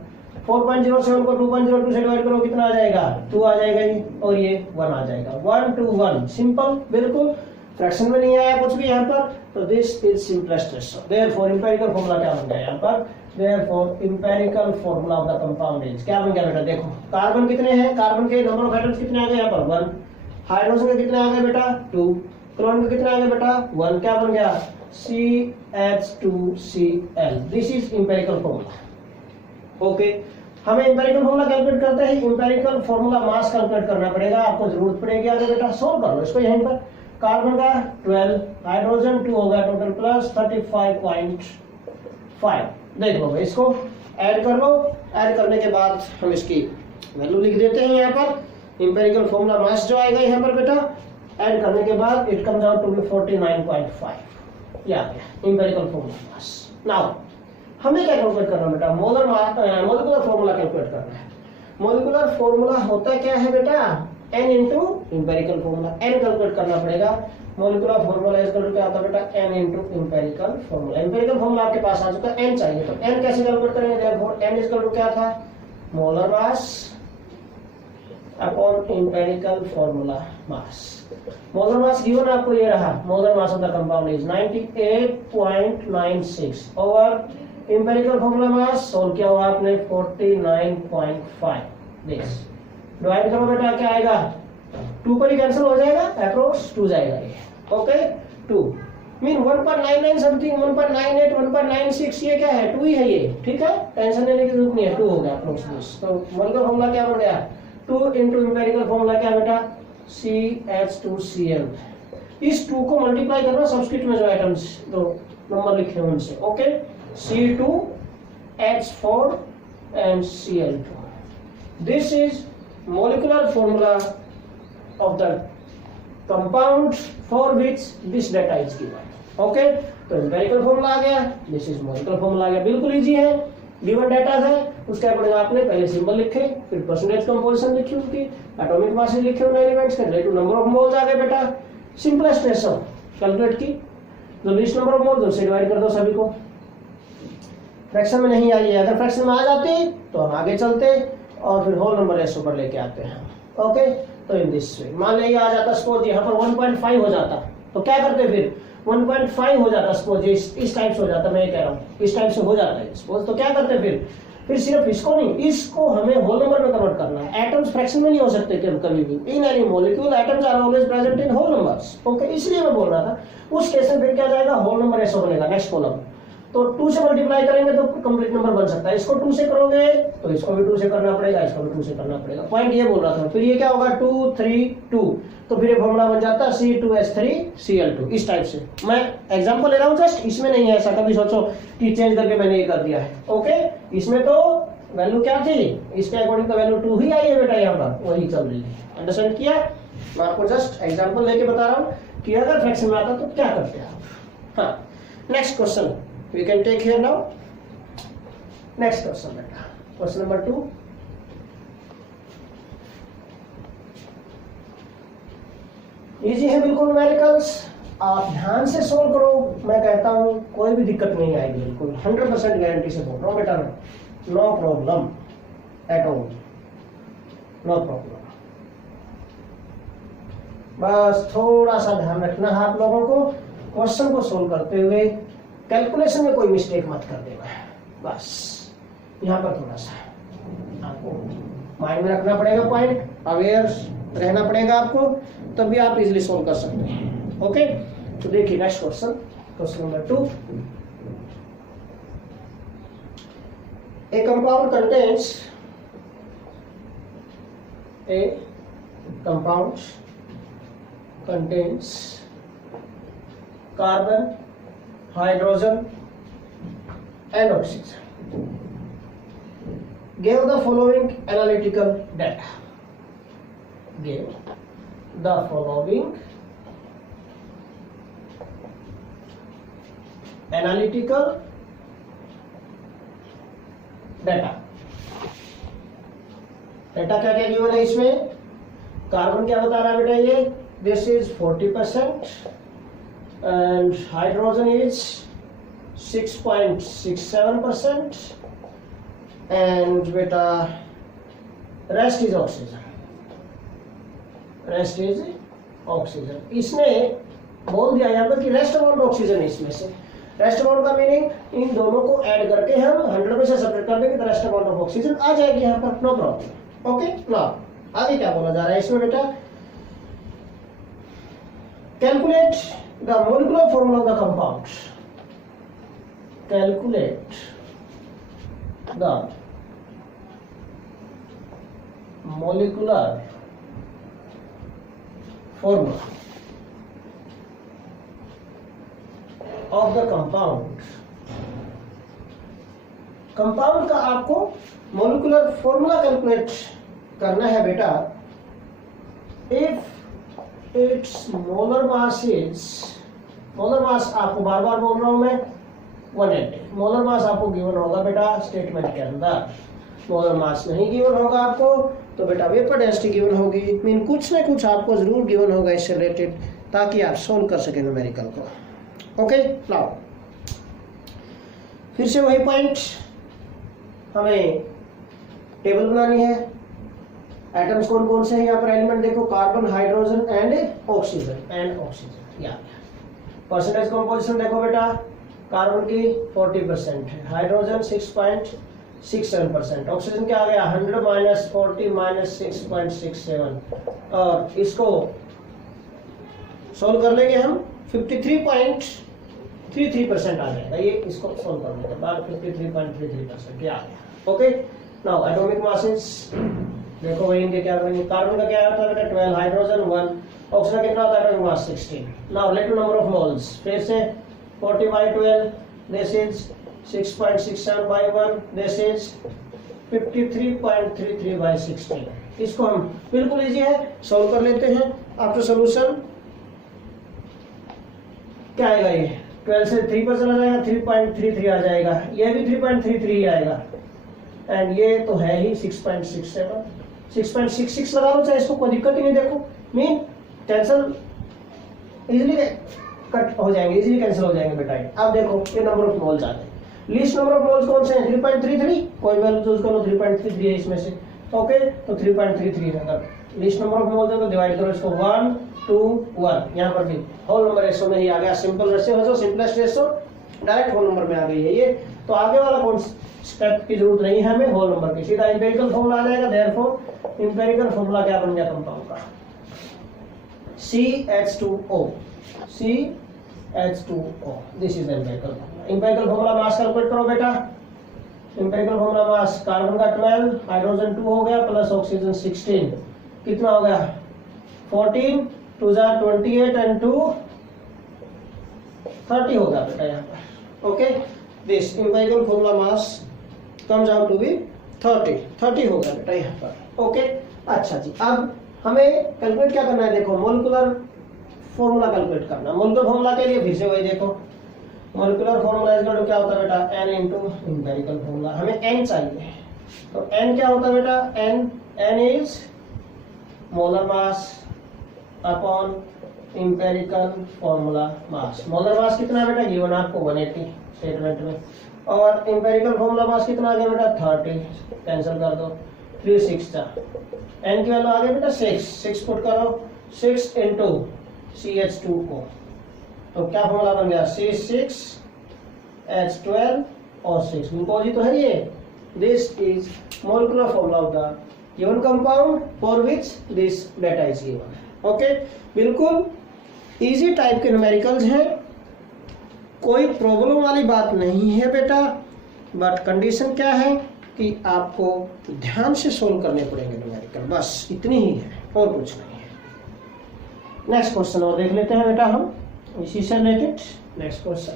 4.07 को 2.02 से डिवाइड करो, कितना आ जाएगा 2 आ जाएगा ये, और ये 1 आ जाएगा, 1 to 1, सिंपल, बिल्कुल फ्रैक्शन में नहीं आया कुछ भी यहाँ पर। तो this is simplest ratio. Therefore empirical formula क्या बन गया यहाँ पर, therefore empirical formula of the compound is क्या बन गया बेटा, देखो कार्बन कितने हैं, कार्बन के नंबर ऑफ एटम्स कितने आ गए यहाँ पर 1, हाइड्रोजन के कितने आ गए बेटा 2, क्लोरीन के कितने आ गए बेटा 1, क्या बन गया CH2Cl। This is empirical formula. Okay, हमें इंपेरिकल फॉर्मूला कैलकुलेट करते हैं, इंपेरिकल फॉर्मूला मास कैलकुलेट करना पड़ेगा, आपको जरूरत पड़ेगी आगे बेटा। सोल्व कर लो इसको यहीं पर, कार्बन का 12, हाइड्रोजन 2 होगा, टोटल प्लस 35.5। देख लो भाई, इसको ऐड कर लो, ऐड करने के बाद हम इसकी वैल्यू लिख देते हैं यहाँ पर। इंपेरिकल फॉर्मूला मास जो आएगा यहाँ पर बेटा, ऐड करने के बाद it comes out to be 49.5, ये आ गया इंपेरिकल फॉर्मूला मास। नाउ हमें क्या कैलकुलेट करना बेटा, मोलिकुलर फॉर्मूला कैलकुलेट करना है। मोलिकुलर फॉर्मूला होता क्या है बेटा, n into empirical formula, n calculate करना पड़ेगा। Molecular formula is equal to क्या होता है बेटा n into empirical formula. Empirical formula आपके पास आ चुका है, n चाहिए तो n कैसे कैलकुलेट करेंगे, therefore n is equal to क्या था, molar mass upon empirical formula mass. Molar mass given आपको ये रहा, molar mass of the compound is 98.96 over empirical formula mass solve किया हुआ आपने 49.5 दिस। डिवाइड करो बेटा क्या आएगा, 2 पर ही कैंसिल हो जाएगा, अप्रोक्स 2 जाएगा ये, ओके 2 मीन 1.99 समथिंग 1.98 1.96 ये क्या है, 2 ही है ये, ठीक है, टेंशन लेने की जरूरत नहीं है, 2 हो गया अप्रोक्स दिस। तो मोलिकुलर फॉर्मूला क्या बन गया, 2 इनटू एम्पिरिकल फॉर्मूला क्या बेटा CH2Cl। इस 2 को मल्टीप्लाई करना सब्स्टिट्यूट में जो आइटम्स जो नंबर लिखे हैं उनसे, okay C2H4 and Cl2। This is molecular formula of the compound for which this data is given, okay। तो empirical formula आ गया, this is molecular formula आ गया, बिल्कुल इजी है, गिवन डाटा है उसके अकॉर्डिंग आपने पहले सिंबल लिखे, फिर परसेंटेज कंपोजिशन लिखी उनकी, एटॉमिक मास लिखे उन एलिमेंट्स के, रिलेटिव नंबर ऑफ मोल्स आ गए बेटा, सिंपलेस्ट है सब कैलकुलेट की, जो लीस्ट नंबर ऑफ मोल्स उससे डिवाइड कर दो सभी को। फ्रैक्शन में नहीं आई है, अगर फ्रैक्शन में आ जाती तो हम आगे चलते और फिर होल नंबर एस ऊपर लेके आते हैं, ओके। तो इन दिस वे मान लीजिए आ जाता सपोज यहाँ पर 1.5 हो जाता तो क्या करते फिर 1.5 हो जाता सपोज इस टाइप से हो जाता, मैं ये कह रहा हूँ इस टाइप से हो जाता है सपोज, तो क्या करते फिर सिर्फ इसको नहीं, इसको हमें होल नंबर में कन्वर्ट करना है। एटम्स फ्रैक्शन में नहीं हो सकते कभी भी, in any molecule atoms are always present in whole numbers, okay. इसलिए मैं बोल रहा था उस केस में फिर क्या जाएगा, होल नंबर ऐसा बनेगा नेक्स्ट कॉलम, तो 2 से मल्टीप्लाई करेंगे तो कंप्लीट नंबर बन सकता है, इसको 2 से करोगे तो इसको भी 2 से करना पड़ेगा, इसको भी 2 से करना पड़ेगा, पॉइंट ये बोल रहा था। फिर ये क्या होगा 2 3 2, तो फिर ये फॉर्मूला बन जाता है C2H3Cl2 इस टाइप से। मैं एग्जांपल ले रहा हूँ जस्ट, इसमें नहीं है ऐसा कभी सोचो कि चेंज करके मैंने ये कर दिया है, ओके। इसमें तो वैल्यू क्या थी, इसके अकॉर्डिंग तो वैल्यू 2 ही आई है बेटा, यहाँ पर वही चल रही है, अंडरस्टैंड किया। मैं आपको जस्ट एग्जाम्पल लेके बता रहा हूँ कि अगर फ्रैक्शन में आता तो क्या करते हैं आप। हाँ, next question we can take here now, next question beta, question number 2। Easy है बिल्कुल, न्यूमेरिकल्स आप ध्यान से सोल्व करो, मैं कहता हूं कोई भी दिक्कत नहीं आएगी, बिल्कुल 100% गारंटी से बोल रहा हूं बेटा, no problem at all, no problem. बस थोड़ा सा ध्यान रखना है आप लोगों को, क्वेश्चन को सोल्व करते हुए कैलकुलेशन में कोई मिस्टेक मत कर देना, बस यहाँ पर थोड़ा सा आपको माइंड में रखना पड़ेगा, पॉइंट अवेयर रहना पड़ेगा आपको, तभी आप इजीली सोल्व कर सकते हैं, ओके। तो देखिए next question, question number 2। A compound contains carbon, hydrogen and oxygen, gave the following analytical data, data क्या क्या गिवन है इसमें। कार्बन क्या बता रहा है बेटा, ये this is 40% and hydrogen is 6.67% and beta rest is oxygen। इसने बोल दिया यहाँ पर कि रेस्ट अमाउंट ऑक्सीजन है इसमें से, रेस्ट अमाउंट का मीनिंग इन दोनों को ऐड करके हम 100 में से सेपरेट कर देंगे तो रेस्ट अमाउंट ऑफ ऑक्सीजन आ जाएगी यहाँ पर, नो प्रॉब्लम, ओके। नाउ आगे क्या बोला जा रहा है इसमें बेटा, calculate the molecular formula of the compound, calculate the molecular formula of the compound। Compound का आपको मोलिकुलर फॉर्मूला कैलकुलेट करना है बेटा। If it's molar mass is, molar mass आपको बार बार बोल रहा हूं मैं 180, मोलर मास आपको गिवन होगा बेटा स्टेटमेंट के अंदर। मोलर मास नहीं गिवन होगा आपको तो बेटा वेपर डेंसिटी गिवन होगी, मीन कुछ ना कुछ आपको जरूर गिवन होगा इससे रिलेटेड ताकि आप सोल्व कर सकें न्यूमेरिकल को। ओके, नाउ फिर से वही पॉइंट, हमें टेबल बनानी है। एटम्स कौन कौन से हैं यहाँ पर, एलिमेंट देखो, कार्बन, हाइड्रोजन एंड ऑक्सीजन। या परसेंटेज कंपोजिशन देखो बेटा, कार्बन की 40% है, हाइड्रोजन 6.67%, ऑक्सीजन क्या आ गया 100 माइनस 40 माइनस 6.67, और इसको सोल्व कर लेंगे हम 53.33% आ जाएगा। ये इसको सोल्व करने के बाद 53.33% आ गया। ओके, नाउ एटॉमिक मासेस देखो वही इनके क्या करेंगे, कार्बन का क्या आता है बेटा 12, हाइड्रोजन 1, ऑक्सीजन कितना होता है atomic mass 16। Now relative number of moles, फिर से 40/12, दिस इज 6.67/1, दिस इज 53.33/16। इसको हम बिल्कुल इजी है, सॉल्व कर लेते हैं। आफ्टर सॉल्यूशन क्या आएगा, ये 12 से 3 पर चला जाएगा, 3.33 आ जाएगा, ये भी 3.33 आएगा, एंड ये तो है ही 6.67, 6.66 लगा लो चाहे, इसको कोई दिक्कत ही नहीं। देखो मीन टेंशन इजीली कट हो जाएंगे, इजीली कैंसिल हो जाएंगे बेटा। अब देखो ये नंबर ऑफ मोल्स आ गए, लीस्ट नंबर ऑफ मोल्स कौन से हैं 3.33, कोई वैल्यू चूज करो, 3.33 है इसमें से। ओके, तो 3.33 है, अगर लीस्ट नंबर ऑफ मोल्स है तो डिवाइड करो इसको 1 2 1, यहाँ पर भी होल नंबर रेशो में ही आ गया, सिंपल रेशो है, जो simplest ratio direct whole number में आ गई है ये। तो आगे वाला कौन स्टेप की जरूरत नहीं है हमें, होल नंबर की, सीधा इंपेरिकल फॉर्मूला आ जाएगा। देयरफॉर इंपेरिकल फॉर्मूला क्या बन गया कंपाउंड का, CH2O, this is empirical formula. Empirical formula mass calculate करो बेटा, इंपेरिकल फॉर्मूला मास, कार्बन का 12, हाइड्रोजन 2 हो गया, प्लस ऑक्सीजन 16, कितना हो गया 14, 2 जा 28 एंड 2 30 होगा बेटा यहाँ पर। Okay, this empirical formula mass comes out to be 30 होगा बेटा यहाँ पर। ओके, अच्छा जी, अब हमें कैलकुलेट क्या करना है, देखो मोलिकुलर फॉर्मूला कैलकुलेट करना। मोलिकुलर फॉर्मूला के लिए फिर से वही देखो, molecular formula is equal to क्या होता है बेटा n इनटू इंपेरिकल फॉर्मूला। हमें n चाहिए, तो n क्या होता है बेटा, n is molar mass upon empirical formula mass. Molar मास कितना है बेटा, गिवन आपको 180 स्टेटमेंट में, और इंपेरिकल फॉर्मूला मास कितना आ गया बेटा 30, कैंसिल कर दो, 3 6 जा, n की वैल्यू आ गई बेटा 6 पुट करो, 6 इंटू CH2O, तो क्या फॉर्मूला बन गया C6H12 और 6, ग्लूकोज ही तो है ये। This is molecular formula of the given compound for which this data is given. Okay, बिल्कुल इजी टाइप के न्यूमेरिकल्स हैं, कोई प्रॉब्लम वाली बात नहीं है बेटा, बट कंडीशन क्या है कि आपको ध्यान से सोल्व करने पड़ेंगे न्यूमेरिकल, बस इतनी ही है और कुछ नहीं है। नेक्स्ट क्वेश्चन और देख लेते हैं बेटा हम इसी से रिलेटेड। नेक्स्ट क्वेश्चन,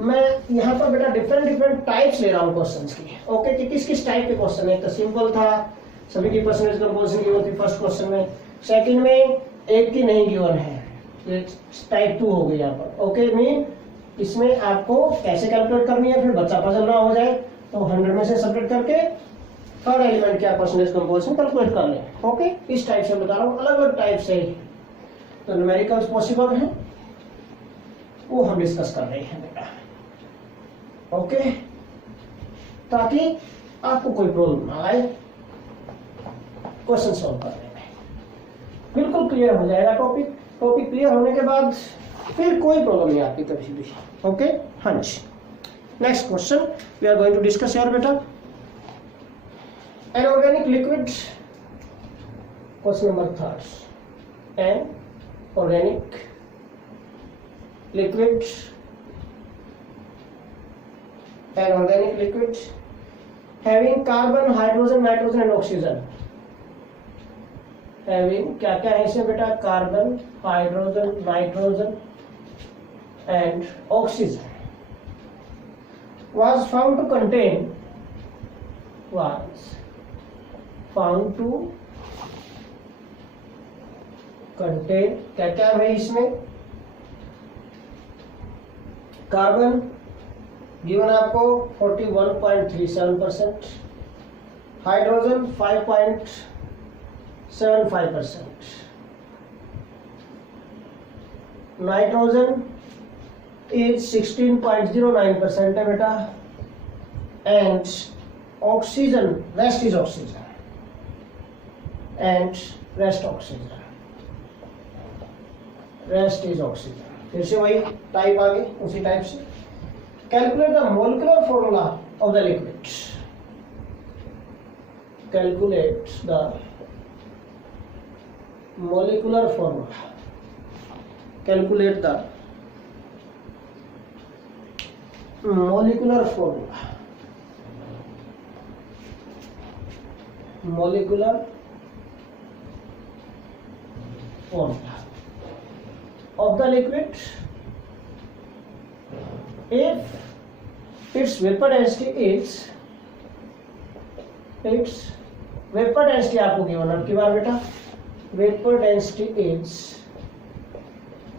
मैं यहाँ पर बेटा डिफरेंट टाइप्स ले रहा हूँ क्वेश्चंस की। ओके, कि किस किस टाइप के क्वेश्चन है, तो सिंपल था, सभी की परसेंटेज कंपोजिशन गिवन थी फर्स्ट क्वेश्चन में, सेकंड में एक की नहीं गिवन है, टाइप 2 हो गई यहाँ पर। ओके, मीन इसमें आपको कैसे कैलकुलेट करनी है, फिर बच्चा पजल ना हो जाए तो 100 में से सब्ट्रैक्ट करके थर्ड एलिमेंट क्या परसेंटेज कंपोजिशन कैलकुलेट कर लें। ओके, इस टाइप से बता रहा हूँ, अलग अलग टाइप से तो न्यूमेरिकल्स पॉसिबल हैं, वो हम डिस्कस कर रहे हैं बेटा। ओके, ताकि आपको कोई प्रॉब्लम ना आए क्वेश्चन सॉल्व करने में, बिल्कुल क्लियर हो जाएगा टॉपिक क्लियर होने के बाद फिर कोई प्रॉब्लम नहीं आती कभी भी। ओके, हाँ जी, next question we are going to discuss यार बेटा, an organic liquid, question number 3, an organic liquid, an organic liquid having carbon, hydrogen, nitrogen and oxygen, having क्या क्या है इसमें बेटा, carbon, hydrogen, nitrogen and oxygen, was found to contain क्या क्या है इसमें, कार्बन गिवन आपको 41.37%, हाइड्रोजन 5.75%, नाइट्रोजन इज 16.09% है बेटा, and oxygen, rest is oxygen, and rest oxygen, rest is oxygen. फिर से वही टाइप आगे उसी टाइप से। Calculate the molecular formula of the liquid, calculate the molecular formula, calculate the molecular formula, molecular formula of the liquid if its vapor density is, its vapor density आपको given अब की बार बेटा, vapour density is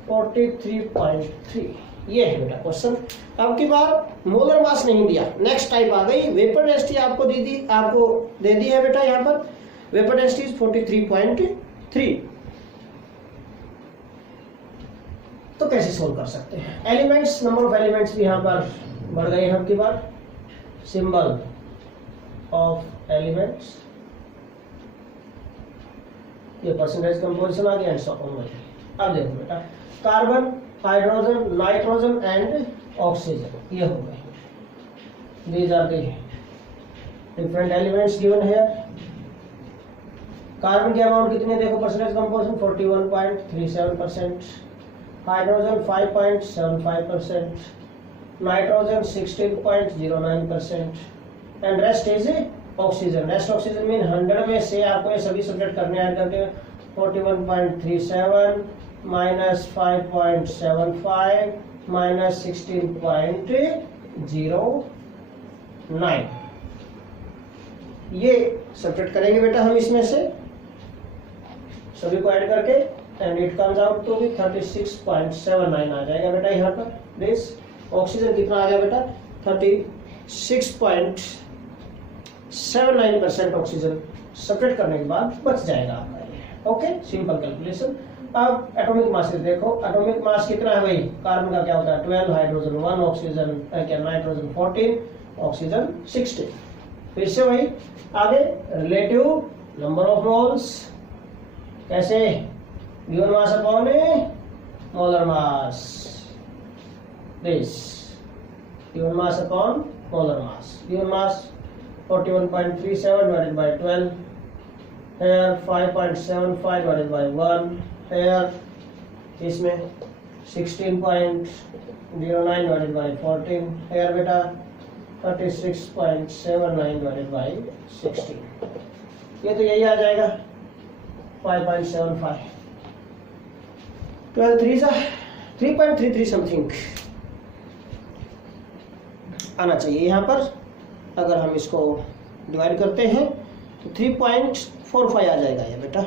43.3, ये है बेटा question. अब की बार molar mass नहीं दिया, नेक्स्ट टाइप आ गई, वेपर डेंसिटी आपको दे दी है बेटा, यहाँ पर वेपर डेंसिटी इज 43.3। तो कैसे सोल्व कर सकते हैं? एलिमेंट्स, नंबर ऑफ एलिमेंट्स भी यहाँ पर बढ़ गए हैं अब की बार, सिंबल ऑफ एलिमेंट्स, ये परसेंटेज कंपोजिशन आ गया एंड सो ऑन। अब देखो बेटा, carbon, hydrogen, nitrogen and oxygen, ये हो गए, these are the different elements given here. Carbon की अमाउंट कितनी है देखो, percentage composition 41.37%, hydrogen 5.75%, nitrogen 16.09% and rest is oxygen. Rest oxygen mean 100 में से आपको ये सभी सब्जेक्ट करने ऐड करके 41.37 माइनस 5.75 माइनस 16.09, ये सब्जेक्ट करेंगे बेटा हम इसमें से सभी को ऐड करके, and it comes out to be 36.79 आ जाएगा बेटा यहाँ पर। दिस ऑक्सीजन कितना आ गया बेटा, 36.79% ऑक्सीजन सेपरेट करने के बाद बच जाएगा आपका ये। Okay, simple calculation. अब एटॉमिक मास देखो, एटॉमिक मास कितना है भाई, कार्बन का क्या होता है 12, हाइड्रोजन 1, ऑक्सीजन क्या नाइट्रोजन 14, ऑक्सीजन 16। फिर से वही आगे, रिलेटिव नंबर ऑफ मोल्स, कैसे, given mass upon molar mass, this given mass upon molar mass, given mass 41.37 divided by 12, here 5.75 divided by 1, here इसमें 16.09 divided by 14, here बेटा 36.79 divided by 16, ये तो यही आ जाएगा 5.75, 12 3 3.33 समथिंग आना चाहिए यहाँ पर। अगर हम इसको डिवाइड करते हैं तो 3.45 आ जाएगा ये बेटा,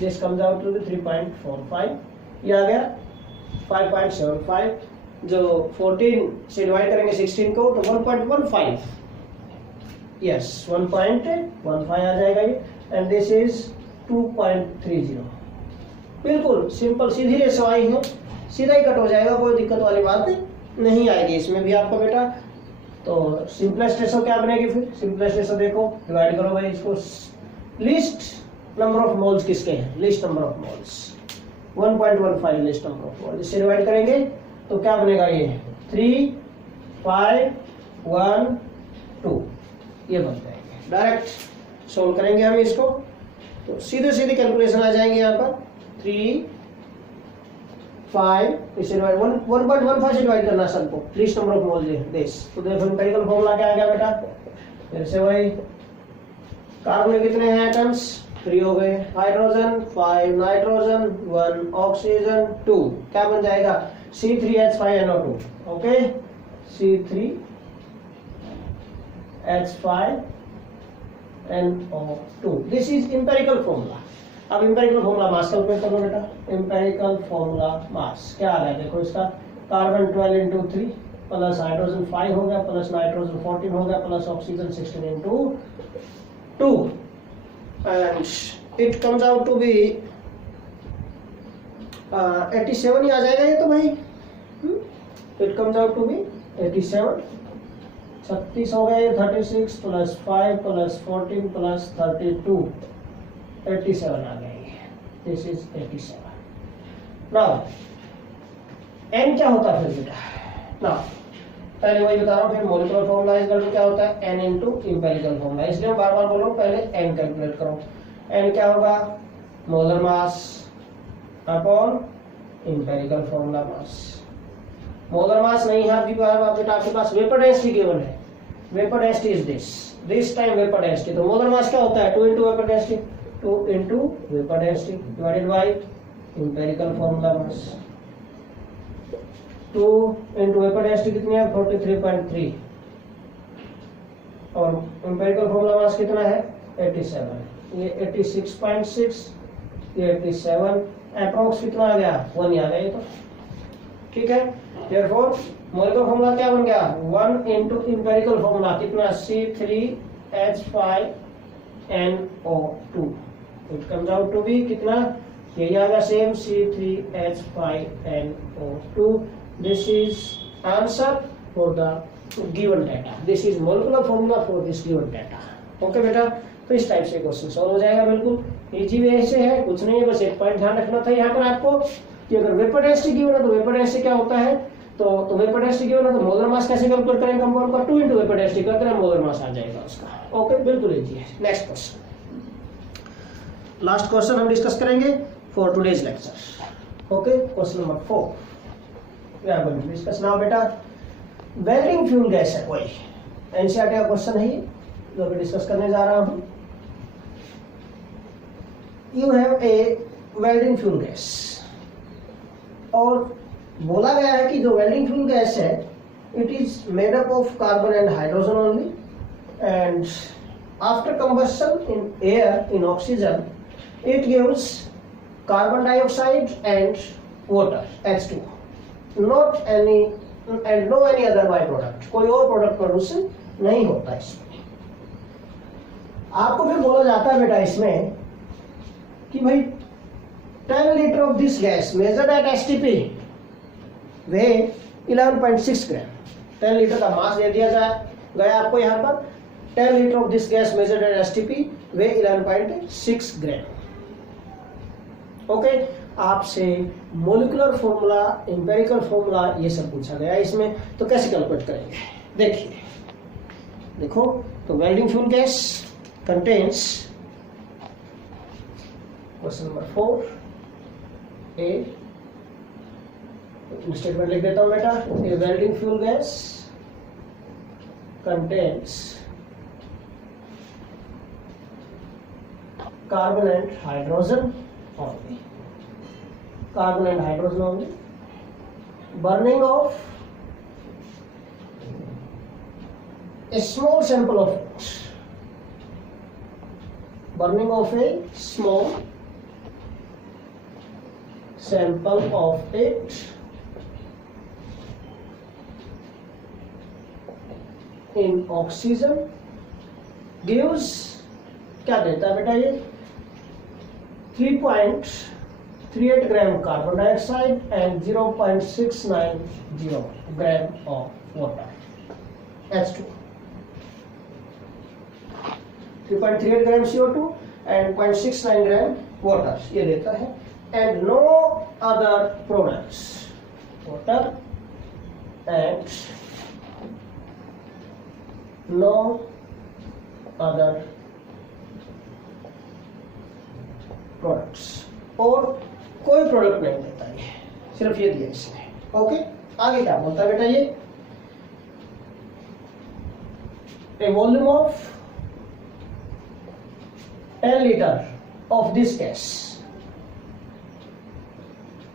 दिस कम्स आउट टू 3.45, ये आ गया 5.75, जो 14 से डिवाइड करेंगे 16 को तो 1.15, यस 1.15 आ जाएगा ये, एंड दिस इज 2.30। बिल्कुल सिंपल सीधी रेशो आई है, सीधा ही कट हो जाएगा, कोई दिक्कत वाली बात नहीं आएगी इसमें भी आपको बेटा। तो सिंपलेस्ट रेशो क्या बनेगी फिर, सिंपलेस्ट रेशो देखो, डिवाइड करो भाई इसको, लीस्ट नंबर ऑफ मोल्स किसके हैं, least number of moles 1.15 least number of moles, इससे डिवाइड करेंगे तो क्या बनेगा ये 3 5 1 2, ये बन जाएंगे। डायरेक्ट सोल्व करेंगे हम इसको तो सीधे सीधे कैलकुलेशन आ जाएंगे यहाँ पर, 3 5 इसे डिवाइड 1.15 से डिवाइड करना सबको, least number of mole this, तो देखो एम्पिरिकल फॉर्मूला क्या आ गया बेटा, फिर से वही, कार्बन में कितने हैं एटम्स, 3 हो गए, हाइड्रोजन 5, नाइट्रोजन 1, ऑक्सीजन 2, क्या बन जाएगा C3H5NO2, okay C3H5NO2, this is empirical formula. अब एम्पिरिकल फॉर्मूला मास कैलकुलेट करो बेटा, एम्पिरिकल फॉर्मूला मास क्या आ रहा है देखो इसका, कार्बन 12 into 3, प्लस हाइड्रोजन 5 हो गया प्लस नाइट्रोजन 14 हो गया plus oxygen 16 into 2 and it comes out to be 87 ही आ जाएगा ये तो भाई। it comes out to be 87, 36 हो गया ये 36 प्लस 5 प्लस 14 प्लस 32 87 आ गया ये। This is 87। नाउ n क्या होता है फिर बेटा? नाउ पहले वही बता रहा हूँ, फिर molecular formula is equal to क्या होता है n इनटू एम्पिरिकल फॉर्मूला, इसलिए मैं बार बार बोल रहा हूँ पहले n कैलकुलेट करो। n क्या होगा? Molar mass upon empirical formula mass. Molar मास नहीं है आपके पास वेपर डेंसिटी गिवन है। Vapour density is this time vapour density, तो मोलर मास क्या होता है? 2 into vapour density, 2 into vapour density divided by empirical formula mass. 2 into vapour density कितनी है? 43.3 और एम्पिरिकल फॉर्मूला मास कितना है? 87। ये 86.6, ये 87, अप्रोक्स कितना आ गया? 1 आ गया ये तो, ठीक है। देयरफॉर मॉलिक्यूलर फॉर्मूला क्या बन गया? 1 इंटू एम्पिरिकल फॉर्मूला कितना? C3H5NO2, it comes out to be कितना? यही आ गया same, C3H5NO2। This is answer for the given data. This is molecular formula for this given data. Okay बेटा, तो इस टाइप से क्वेश्चन सॉल्व हो जाएगा। बिल्कुल इजी वे से है, कुछ नहीं है, बस एक पॉइंट ध्यान रखना था यहाँ पर आपको कि अगर वेपर डेंसिटी गिवन है तो वेपर डेंसिटी क्या होता है, तो वेपर डेंसिटी गिवन है तो मोलर मास कैसे कैलकुलेट करेंगे? कंपाउंड का 2 इंटू वेपर डेंसिटी करते हैं, मोलर मास आ जाएगा उसका। ओके, बिल्कुल इजी है। नेक्स्ट क्वेश्चन, लास्ट क्वेश्चन हम डिस्कस करेंगे for today's lecture. Okay, question number 4 discuss now बेटा। वेल्डिंग फ्यूल गैस है कोई, एनसीईआरटी का क्वेश्चन है जो मैं डिस्कस करने जा रहा हूं। You have a welding fuel gas, और बोला गया है कि जो वेल्डिंग फ्यूल गैस है it is made up of carbon and hydrogen only, and after combustion in air in oxygen it gives carbon dioxide and water H2, not any and no any other by product, कोई और product produce नहीं होता इसमें। आपको फिर बोला जाता है बेटा इसमें कि भाई 10 litre of this gas measured at STP way 11.6 gram. 10 litre का मास दे दिया गया आपको यहाँ पर। 10 litre of this gas measured at STP way 11.6 gram. Okay, आपसे मोलिकुलर फॉर्मूला, एम्पिरिकल फॉर्मूला ये सब पूछा गया इसमें, तो कैसे कैलकुलेट करेंगे? देखिए, देखो, तो welding fuel gas contains, question number 4 A, statement लिख देता हूं बेटा। A welding fuel gas contains carbon and hydrogen only, carbon and hydrogen only. Burning of a small sample of it, burning of a small sample of it in oxygen gives, क्या देता है बेटा ये? 3.38 gram carbon dioxide and 0.690 gram of water H2। 3.38 gram CO2 and 0.69 gram water ये देता है, and no other products, water and no other products, और कोई प्रोडक्ट नहीं देता है, सिर्फ ये दिया इसने। ओके, आगे क्या बोलता है बेटा ये? A volume of 10 litre of this gas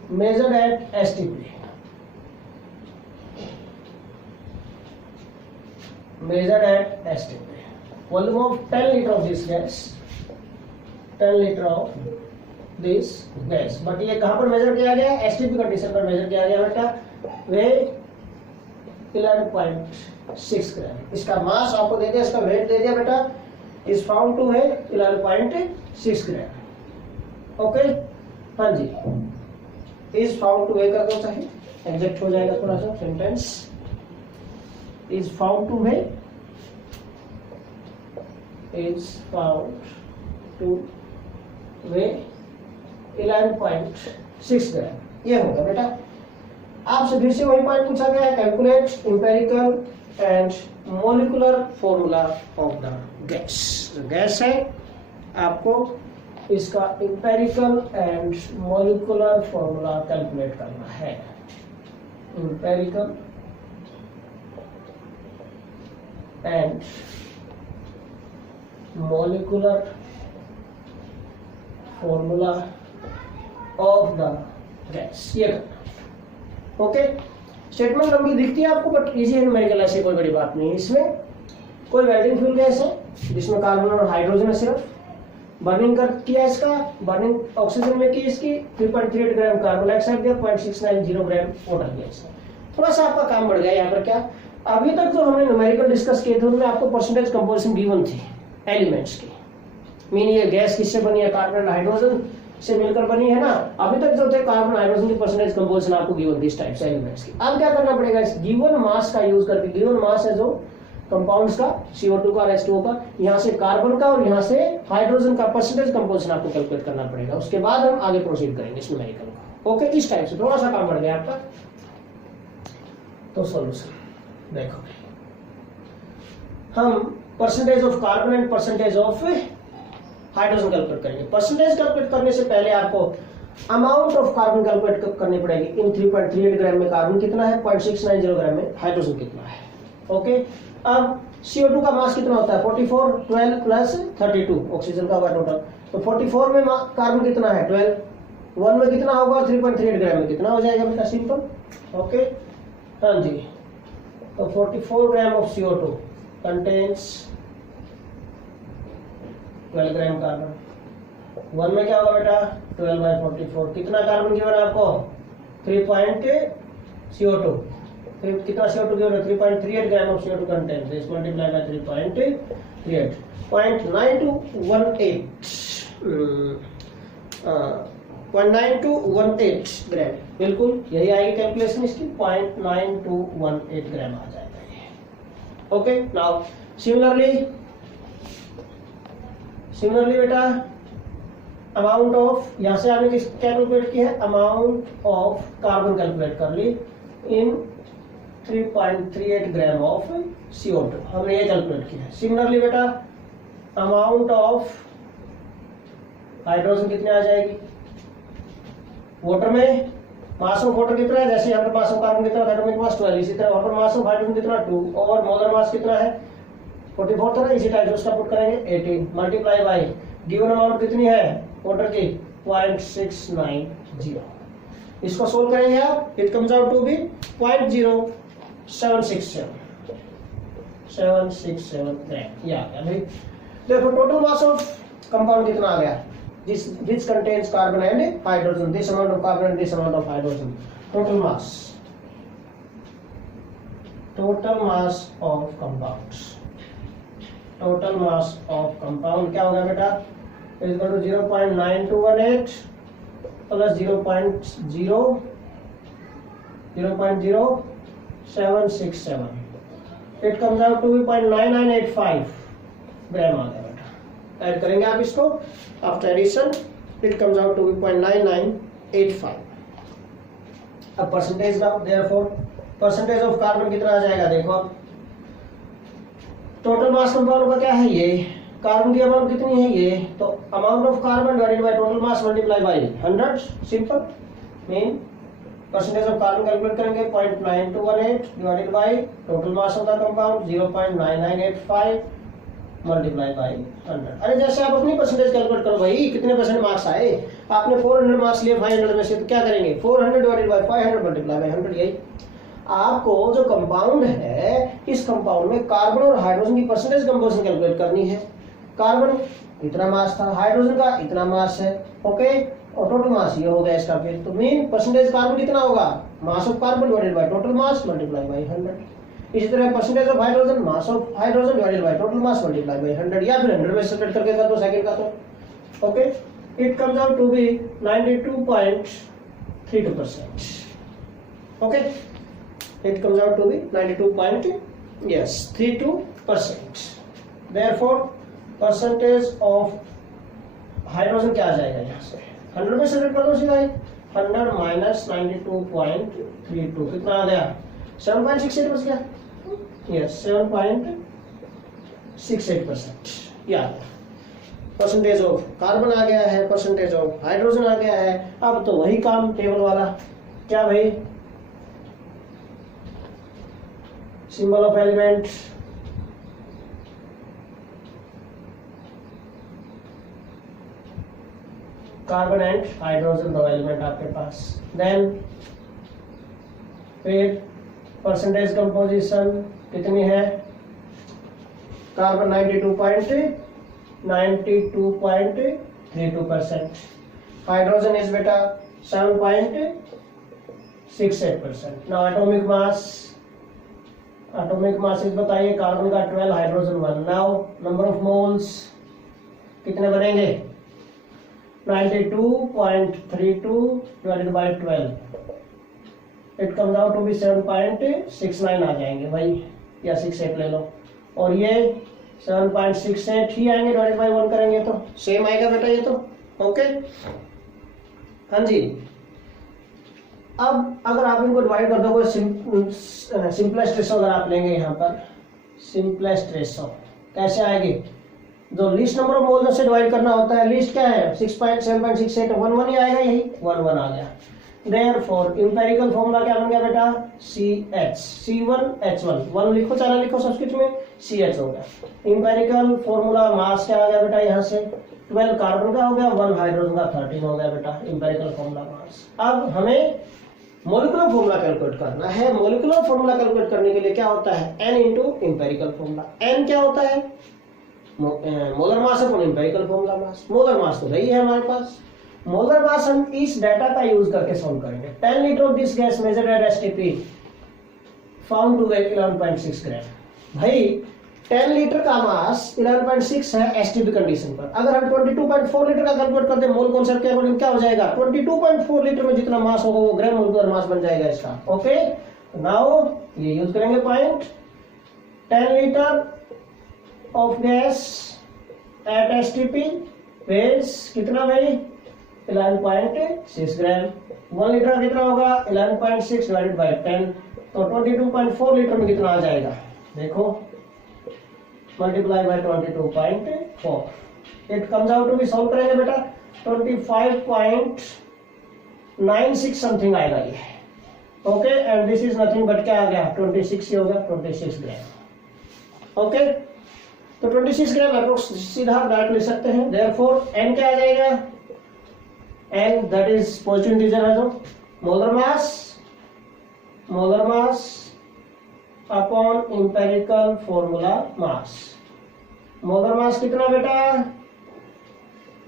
measured at STP, measured at STP, volume of 10 liter of this gas, 10 liter of this gas, but ये कहाँ पर मेजर किया गया? STP कंडीशन पर मेजर किया गया बेटा। वे 11.6 ग्राम। इसका मास आपको दे दिया, इसका वेट दे दिया बेटा, इज फाउंड टू है 11.6 ग्राम। ओके, हाँ जी, इज फाउंड टू है कर दो, चाहे एग्जैक्ट हो जाएगा थोड़ा सा सेंटेंस। इज फाउंड टू है, is found two way 11.6 gram, ये होगा बेटा। आपसे फिर से वही पॉइंट पूछा गया है, calculate empirical and molecular formula of the gas. Gas है, आपको इसका empirical and molecular formula calculate करना है। Empirical and molecular formula of the gas, ये करना। ओके, स्टेटमेंट लंबी दिखती है आपको बट इजी न्यूमेरिकल, ऐसी कोई बड़ी बात नहीं है इसमें। कोई वेल्डिंग फ्यूल गैस है जिसमें कार्बन और हाइड्रोजन है, सिर्फ बर्निंग कर किया इसका, बर्निंग ऑक्सीजन में की इसकी, 3.38 ग्राम कार्बन डाइऑक्साइड दिया, 0.690 ग्राम वाटर दिया इसका। थोड़ा सा आपका काम बढ़ गया यहाँ पर। क्या अभी तक जो हमने न्यूमेरिकल डिस्कस किए थे उनमें आपको परसेंटेज कंपोजिशन गिवन थी एलिमेंट्स की, मीन ये गैस किससे बनी है, कार्बन हाइड्रोजन से मिलकर बनी है ना। अभी तक जो थे कार्बन हाइड्रोजन की परसेंटेज कंपोजिशन आपको गिवन थी इस टाइप से एलिमेंट्स की। अब क्या करना पड़ेगा, इस गिवन मास का यूज करके, गिवन मास है जो कंपाउंड्स का, CO2 का और H2O का, यहाँ से कार्बन का और यहाँ से हाइड्रोजन का परसेंटेज कंपोजिशन आपको कैलकुलेट करना पड़ेगा। उसके बाद हम आगे प्रोसीड करेंगे इस न्यूमेरिकल को। ओके, इस टाइप से थोड़ा सा काम बढ़ गया आपका। तो सॉल्यूशन देखो, हम percentage of carbon and percentage of hydrogen calculate करेंगे। परसेंटेज कैलकुलेट करने से पहले आपको अमाउंट ऑफ कार्बन कैलकुलेट करनी पड़ेगी। इन 3.38 ग्राम में कार्बन कितना है, 0.690 ग्राम में हाइड्रोजन कितना है। ओके, अब CO2 का मास कितना होता है, 44, 12 प्लस 32 ऑक्सीजन का होगा टोटल। तो 44 में कार्बन कितना है, 12, 1 में कितना होगा, 3.38 ग्राम में कितना हो जाएगा बेटा, सिंपल। ओके, हाँ जी, तो 44 gram of CO2 contains 12 gram carbon. 1 में क्या होगा बेटा, 12/44, कितना कार्बन गिवन है आपको, 3 CO2, फिर कितना CO2 गिवन है, 3.38 ग्राम ऑफ CO2 कंटेन्स, इस मल्टीप्लाई बाय 3.38, 0.9218 ग्राम, बिल्कुल यही आएगी कैलकुलेशन इसकी, 0.9218 ग्राम आ जाएगा। ओके, नाउ सिमिलरली बेटा अमाउंट ऑफ, यहां से आपने किस कैलकुलेट किया है, अमाउंट ऑफ कार्बन कैलकुलेट कर ली इन 3.38 ग्राम ऑफ CO2, हमने ये कैलकुलेट किया है। सिमिलरली बेटा अमाउंट ऑफ हाइड्रोजन कितने आ जाएगी, वाटर में मास ऑफ वाटर कितना है, जैसे यहाँ पर मास ऑफ कार्बन कितना है, एटॉमिक मास 12, इसी तरह वाटर मास ऑफ हाइड्रोजन कितना 2 और मोलर मास कितना है 44 था ना, इसी टाइप से उसका पुट करेंगे 18 मल्टीप्लाई बाय गिवन अमाउंट कितनी है वाटर की 0.690। इसको सोल्व करेंगे आप, it comes out to be 0.0767 gram. ये आ गया भाई। देखो टोटल मास ऑफ कंपाउंड कितना आ गया, which contains carbon and hydrogen, this amount of carbon and this amount of hydrogen, total mass of compounds, total mass of compound क्या होगा बेटा, is equal to 0.9218 plus 0.0767, it comes out to be 0.9985 ग्राम आ गया बेटा। Add करेंगे आप इसको, after addition it comes out to 0.9985। अब percentage का, देयरफॉर परसेंटेज ऑफ कार्बन कितना आ जाएगा, देखो अब टोटल मास कंपाउंड का क्या है, ये कार्बन की अमाउंट कितनी है ये, तो amount of carbon divided by total mass multiply by 100, simple. Mean percentage of carbon calculate करेंगे 0.9218 divided by total mass of the compound 0.9985 multiply by 100। अरे जैसे आप अपनी परसेंटेज कैलकुलेट करो भाई, कितने परसेंट मार्क्स आए, आपने 400 मार्क्स लिए 500 में से, तो क्या करेंगे 400 डिवाइडेड बाय 500 मल्टीप्लाई बाय 100। यही आपको जो कंपाउंड है, इस कंपाउंड में कार्बन और हाइड्रोजन की परसेंटेज कंपोजिशन कैलकुलेट करनी है। कार्बन इतना मास था, हाइड्रोजन का इतना मास है, ओके, और टोटल मास ये हो गया इसका। फिर तो मीन परसेंटेज कार्बन कितना होगा, mass of carbon divided by total mass multiply by 100। इसी तरह percentage of hydrogen, mass of hydrogen divided by total mass multiply by 100, या फिर 100 में सेपरेट करके कर दो सेकंड का तो okay. It comes out to be 92.32%। Okay, it comes out to be 92.32%। Therefore percentage of hydrogen क्या आ जाएगा यहाँ से 100 में सेपरेट कर दो सीधा ही 100 माइनस 92.32 कितना आ गया 7.68 बच गया। यस 7.68% या परसेंटेज ऑफ कार्बन आ गया है, परसेंटेज ऑफ हाइड्रोजन आ गया है। अब तो वही काम टेबल वाला, क्या भाई, symbol of element, carbon and hydrogen दो एलिमेंट आपके पास। देन फिर परसेंटेज कंपोजिशन कितनी है, कार्बन 92.32%, हाइड्रोजन इज बेटा 7.68%। नाउ एटॉमिक मास इज बताइए, कार्बन का 12, hydrogen 1। Now number of moles कितने बनेंगे 92.32 divided by 12, it comes out to be 7.69 आ जाएंगे भाई, या 68 ले लो, और ये 7.68 ही आएंगे डिवाइडेड बाय 1 करेंगे तो सेम आएगा बेटा ये तो ओके। हाँ जी, अब अगर आप इनको डिवाइड कर दो, कोई सिंपलेस्ट रेशो अगर आप लेंगे यहाँ पर, सिंपलेस्ट रेशो कैसे आएगी, जो लीस्ट नंबर ऑफ मोल्स से डिवाइड करना होता है, लीस्ट क्या है 6.7.68, 1 ही आएगा, यही 1 आ गया। देयरफॉर इंपेरिकल फॉर्मूला क्या बन गया बेटा CH, C1H1, 1 लिखो चाहे लिखो सब्स्टिट्यूट में, CH हो गया। इंपेरिकल फॉर्मूला मास क्या आ गया बेटा यहाँ से 12 कार्बन का हो गया, 1 हाइड्रोजन का 13 हो गया बेटा इंपेरिकल फॉर्मूला मास। अब हमें मोलिकुलर फॉर्मूला कैलकुलेट करना है। मोलिकुलर फॉर्मूला कैलकुलेट करने के लिए क्या होता है N into empirical formula. N क्या होता है molar mass upon empirical formula mass. Molar मास तो वही है हमारे पास, मोलर मास हम इस डाटा का यूज करके सॉल्व करेंगे। 10 litre of this gas measured at STP found to weigh 11.6 gram. भाई 10 लीटर का मास 11.6 है STP कंडीशन पर। अगर हम 22.4 लीटर का कैलकुलेट करते हैं मोल कॉन्सेप्ट के अकॉर्डिंग क्या हो जाएगा, 22.4 लीटर में जितना मास होगा वो ग्राम मोलिकुलर मास बन जाएगा इसका। ओके, नाउ ये यूज करेंगे point, 10 litre of gas at STP weighs कितना भाई 11.6 ग्राम। 1 लीटर का कितना होगा 11.6 डिवाइडेड बाय 10, तो 22.4 लीटर में कितना आ जाएगा देखो, multiply by 22.4, it comes out to be, solve करेंगे बेटा 25.96 समथिंग आएगा ये। Okay, and this is nothing but क्या आ गया 26 ही होगा, 26 ग्राम। ओके, तो 26 ग्राम अप्रोक्स सीधा डायरेक्ट ले सकते हैं। देयरफॉर n क्या आ जाएगा, n that is positive integer है, तो molar mass upon empirical formula mass. Molar मास कितना बेटा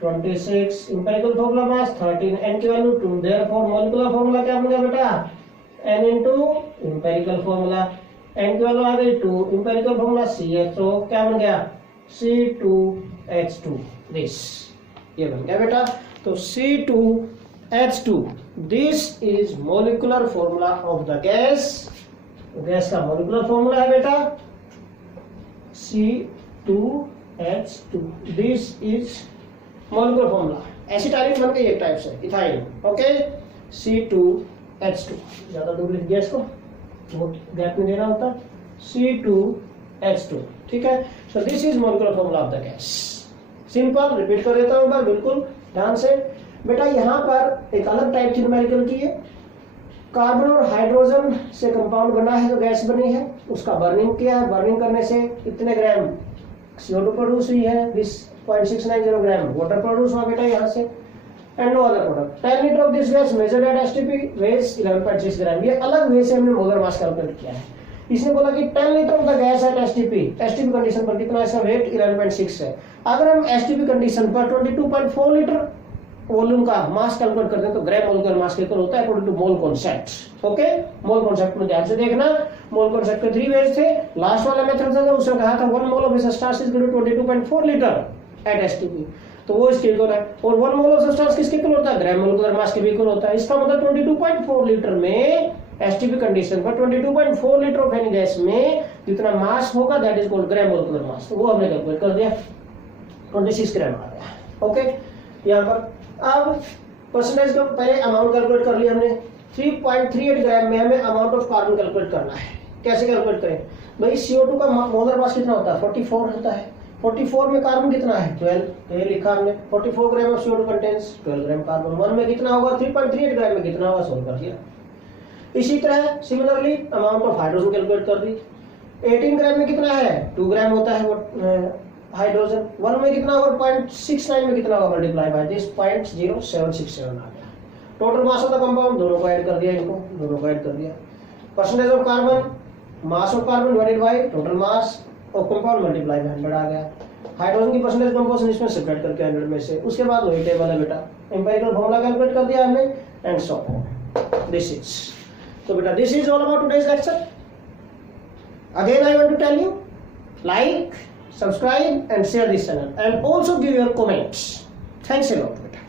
26, इंपेरिकल फॉर्मूला मास 13, n की वैल्यू 2। देयरफॉर मॉलिक्यूलर फॉर्मूला क्या बन गया बेटा n into empirical formula, n की वैल्यू आ गई 2, इंपेरिकल फॉर्मूला CH, तो क्या बन गया C2H2, दिस ये बन गया बेटा। तो C2H2 this is molecular formula of the gas. Gas का मोलिकुलर फॉर्मूला है बेटा C2H2, this is molecular formula. Acetylene बन गई एक टाइप से इथाइल। ओके, C2H2, ज्यादा दूर लिख गया इसको, बहुत गैप नहीं देना होता, C2H2, ठीक है। सो this is molecular formula of the gas. Simple, repeat कर देता हूं एक बार बिल्कुल ध्यान से बेटा। यहाँ पर एक अलग टाइप की न्यूमेरिकल की है, कार्बन और हाइड्रोजन से कंपाउंड बना है, जो गैस बनी है, उसका बर्निंग किया है। बर्निंग करने से कितने ग्राम CO2 प्रोड्यूस हुई है, 20.690 ग्राम वाटर प्रोड्यूस हुआ बेटा यहाँ से, and no other product. 10 litre of this gas measured at STP weighs 11.6 gram. ये अलग वे से हमने मोलर मास कैलकुलेट किया है। इसने बोला कि 10 litre of the gas at STP condition पर कितना, इसका वेट 11.6 है। अगर हम STP कंडीशन पर 22.4 लीटर वॉल्यूम का मास कैलकुलेट करते हैं तो ग्राम मोल का मास कैलकुलेट होता है according to mole concept. Okay, mole concept में ध्यान से देखना, मोल कॉन्सेप्ट के 3 वेज थे। लास्ट वाला मेथड था उसमें कहा था 1 mole of starch is equal to 22.4 litre at STP, तो वो इसके इक्वल है। और 1 मोल ऑफ सब्सटेंस किसके इक्वल होता है? ग्राम मोल मास के इक्वल होता है। इसका मतलब 22.4 लीटर में एसटीपी कंडीशन पर 22.4 लीटर ऑफ एनी गैस में जितना मास होगा दैट इज कॉल्ड ग्राम मोल मास, तो वो हमने कैलकुलेट कर दिया, 26 ग्राम आ गया। ओके, यहाँ पर अब परसेंटेज का पहले अमाउंट कैलकुलेट कर लिया हमने। 3.38 ग्राम में हमें अमाउंट ऑफ कार्बन कैलकुलेट करना है। कैसे कैलकुलेट करें भाई? CO2 का मोलर मास कितना होता है? 44 होता है। 44 में कार्बन कितना है? 12, तो ये लिखा हमने 44 gram of CO2 contains 12 gram carbon. 1 में कितना होगा? 3.38 ग्राम में कितना होगा? सोल्व कर दिया। इसी तरह similarly amount of hydrogen calculate कर दी। 18 ग्राम में कितना है? 2 ग्राम होता है वो हाइड्रोजन। 1 में कितना होगा? 0.69 में कितना होगा? मल्टीप्लाई बाय दिस 0.0767 आ गया। Total mass of the compound दोनों को ऐड कर दिया, इनको दोनों को ऐड कर दिया। Percentage of carbon, mass of carbon divided by total mass of compound multiply by 100 आ गया। हाइड्रोजन की परसेंटेज कंपोजिशन इसमें सब्ट्रैक्ट करके 100 में से, उसके बाद वही टेबल है बेटा, एम्पिरिकल फॉर्मूला कैलकुलेट कर दिया हमने and so on. This is, so beta, this is all about today's lecture. Again I want to tell you, like, subscribe and share this channel and also give your comments. Thanks a lot beta.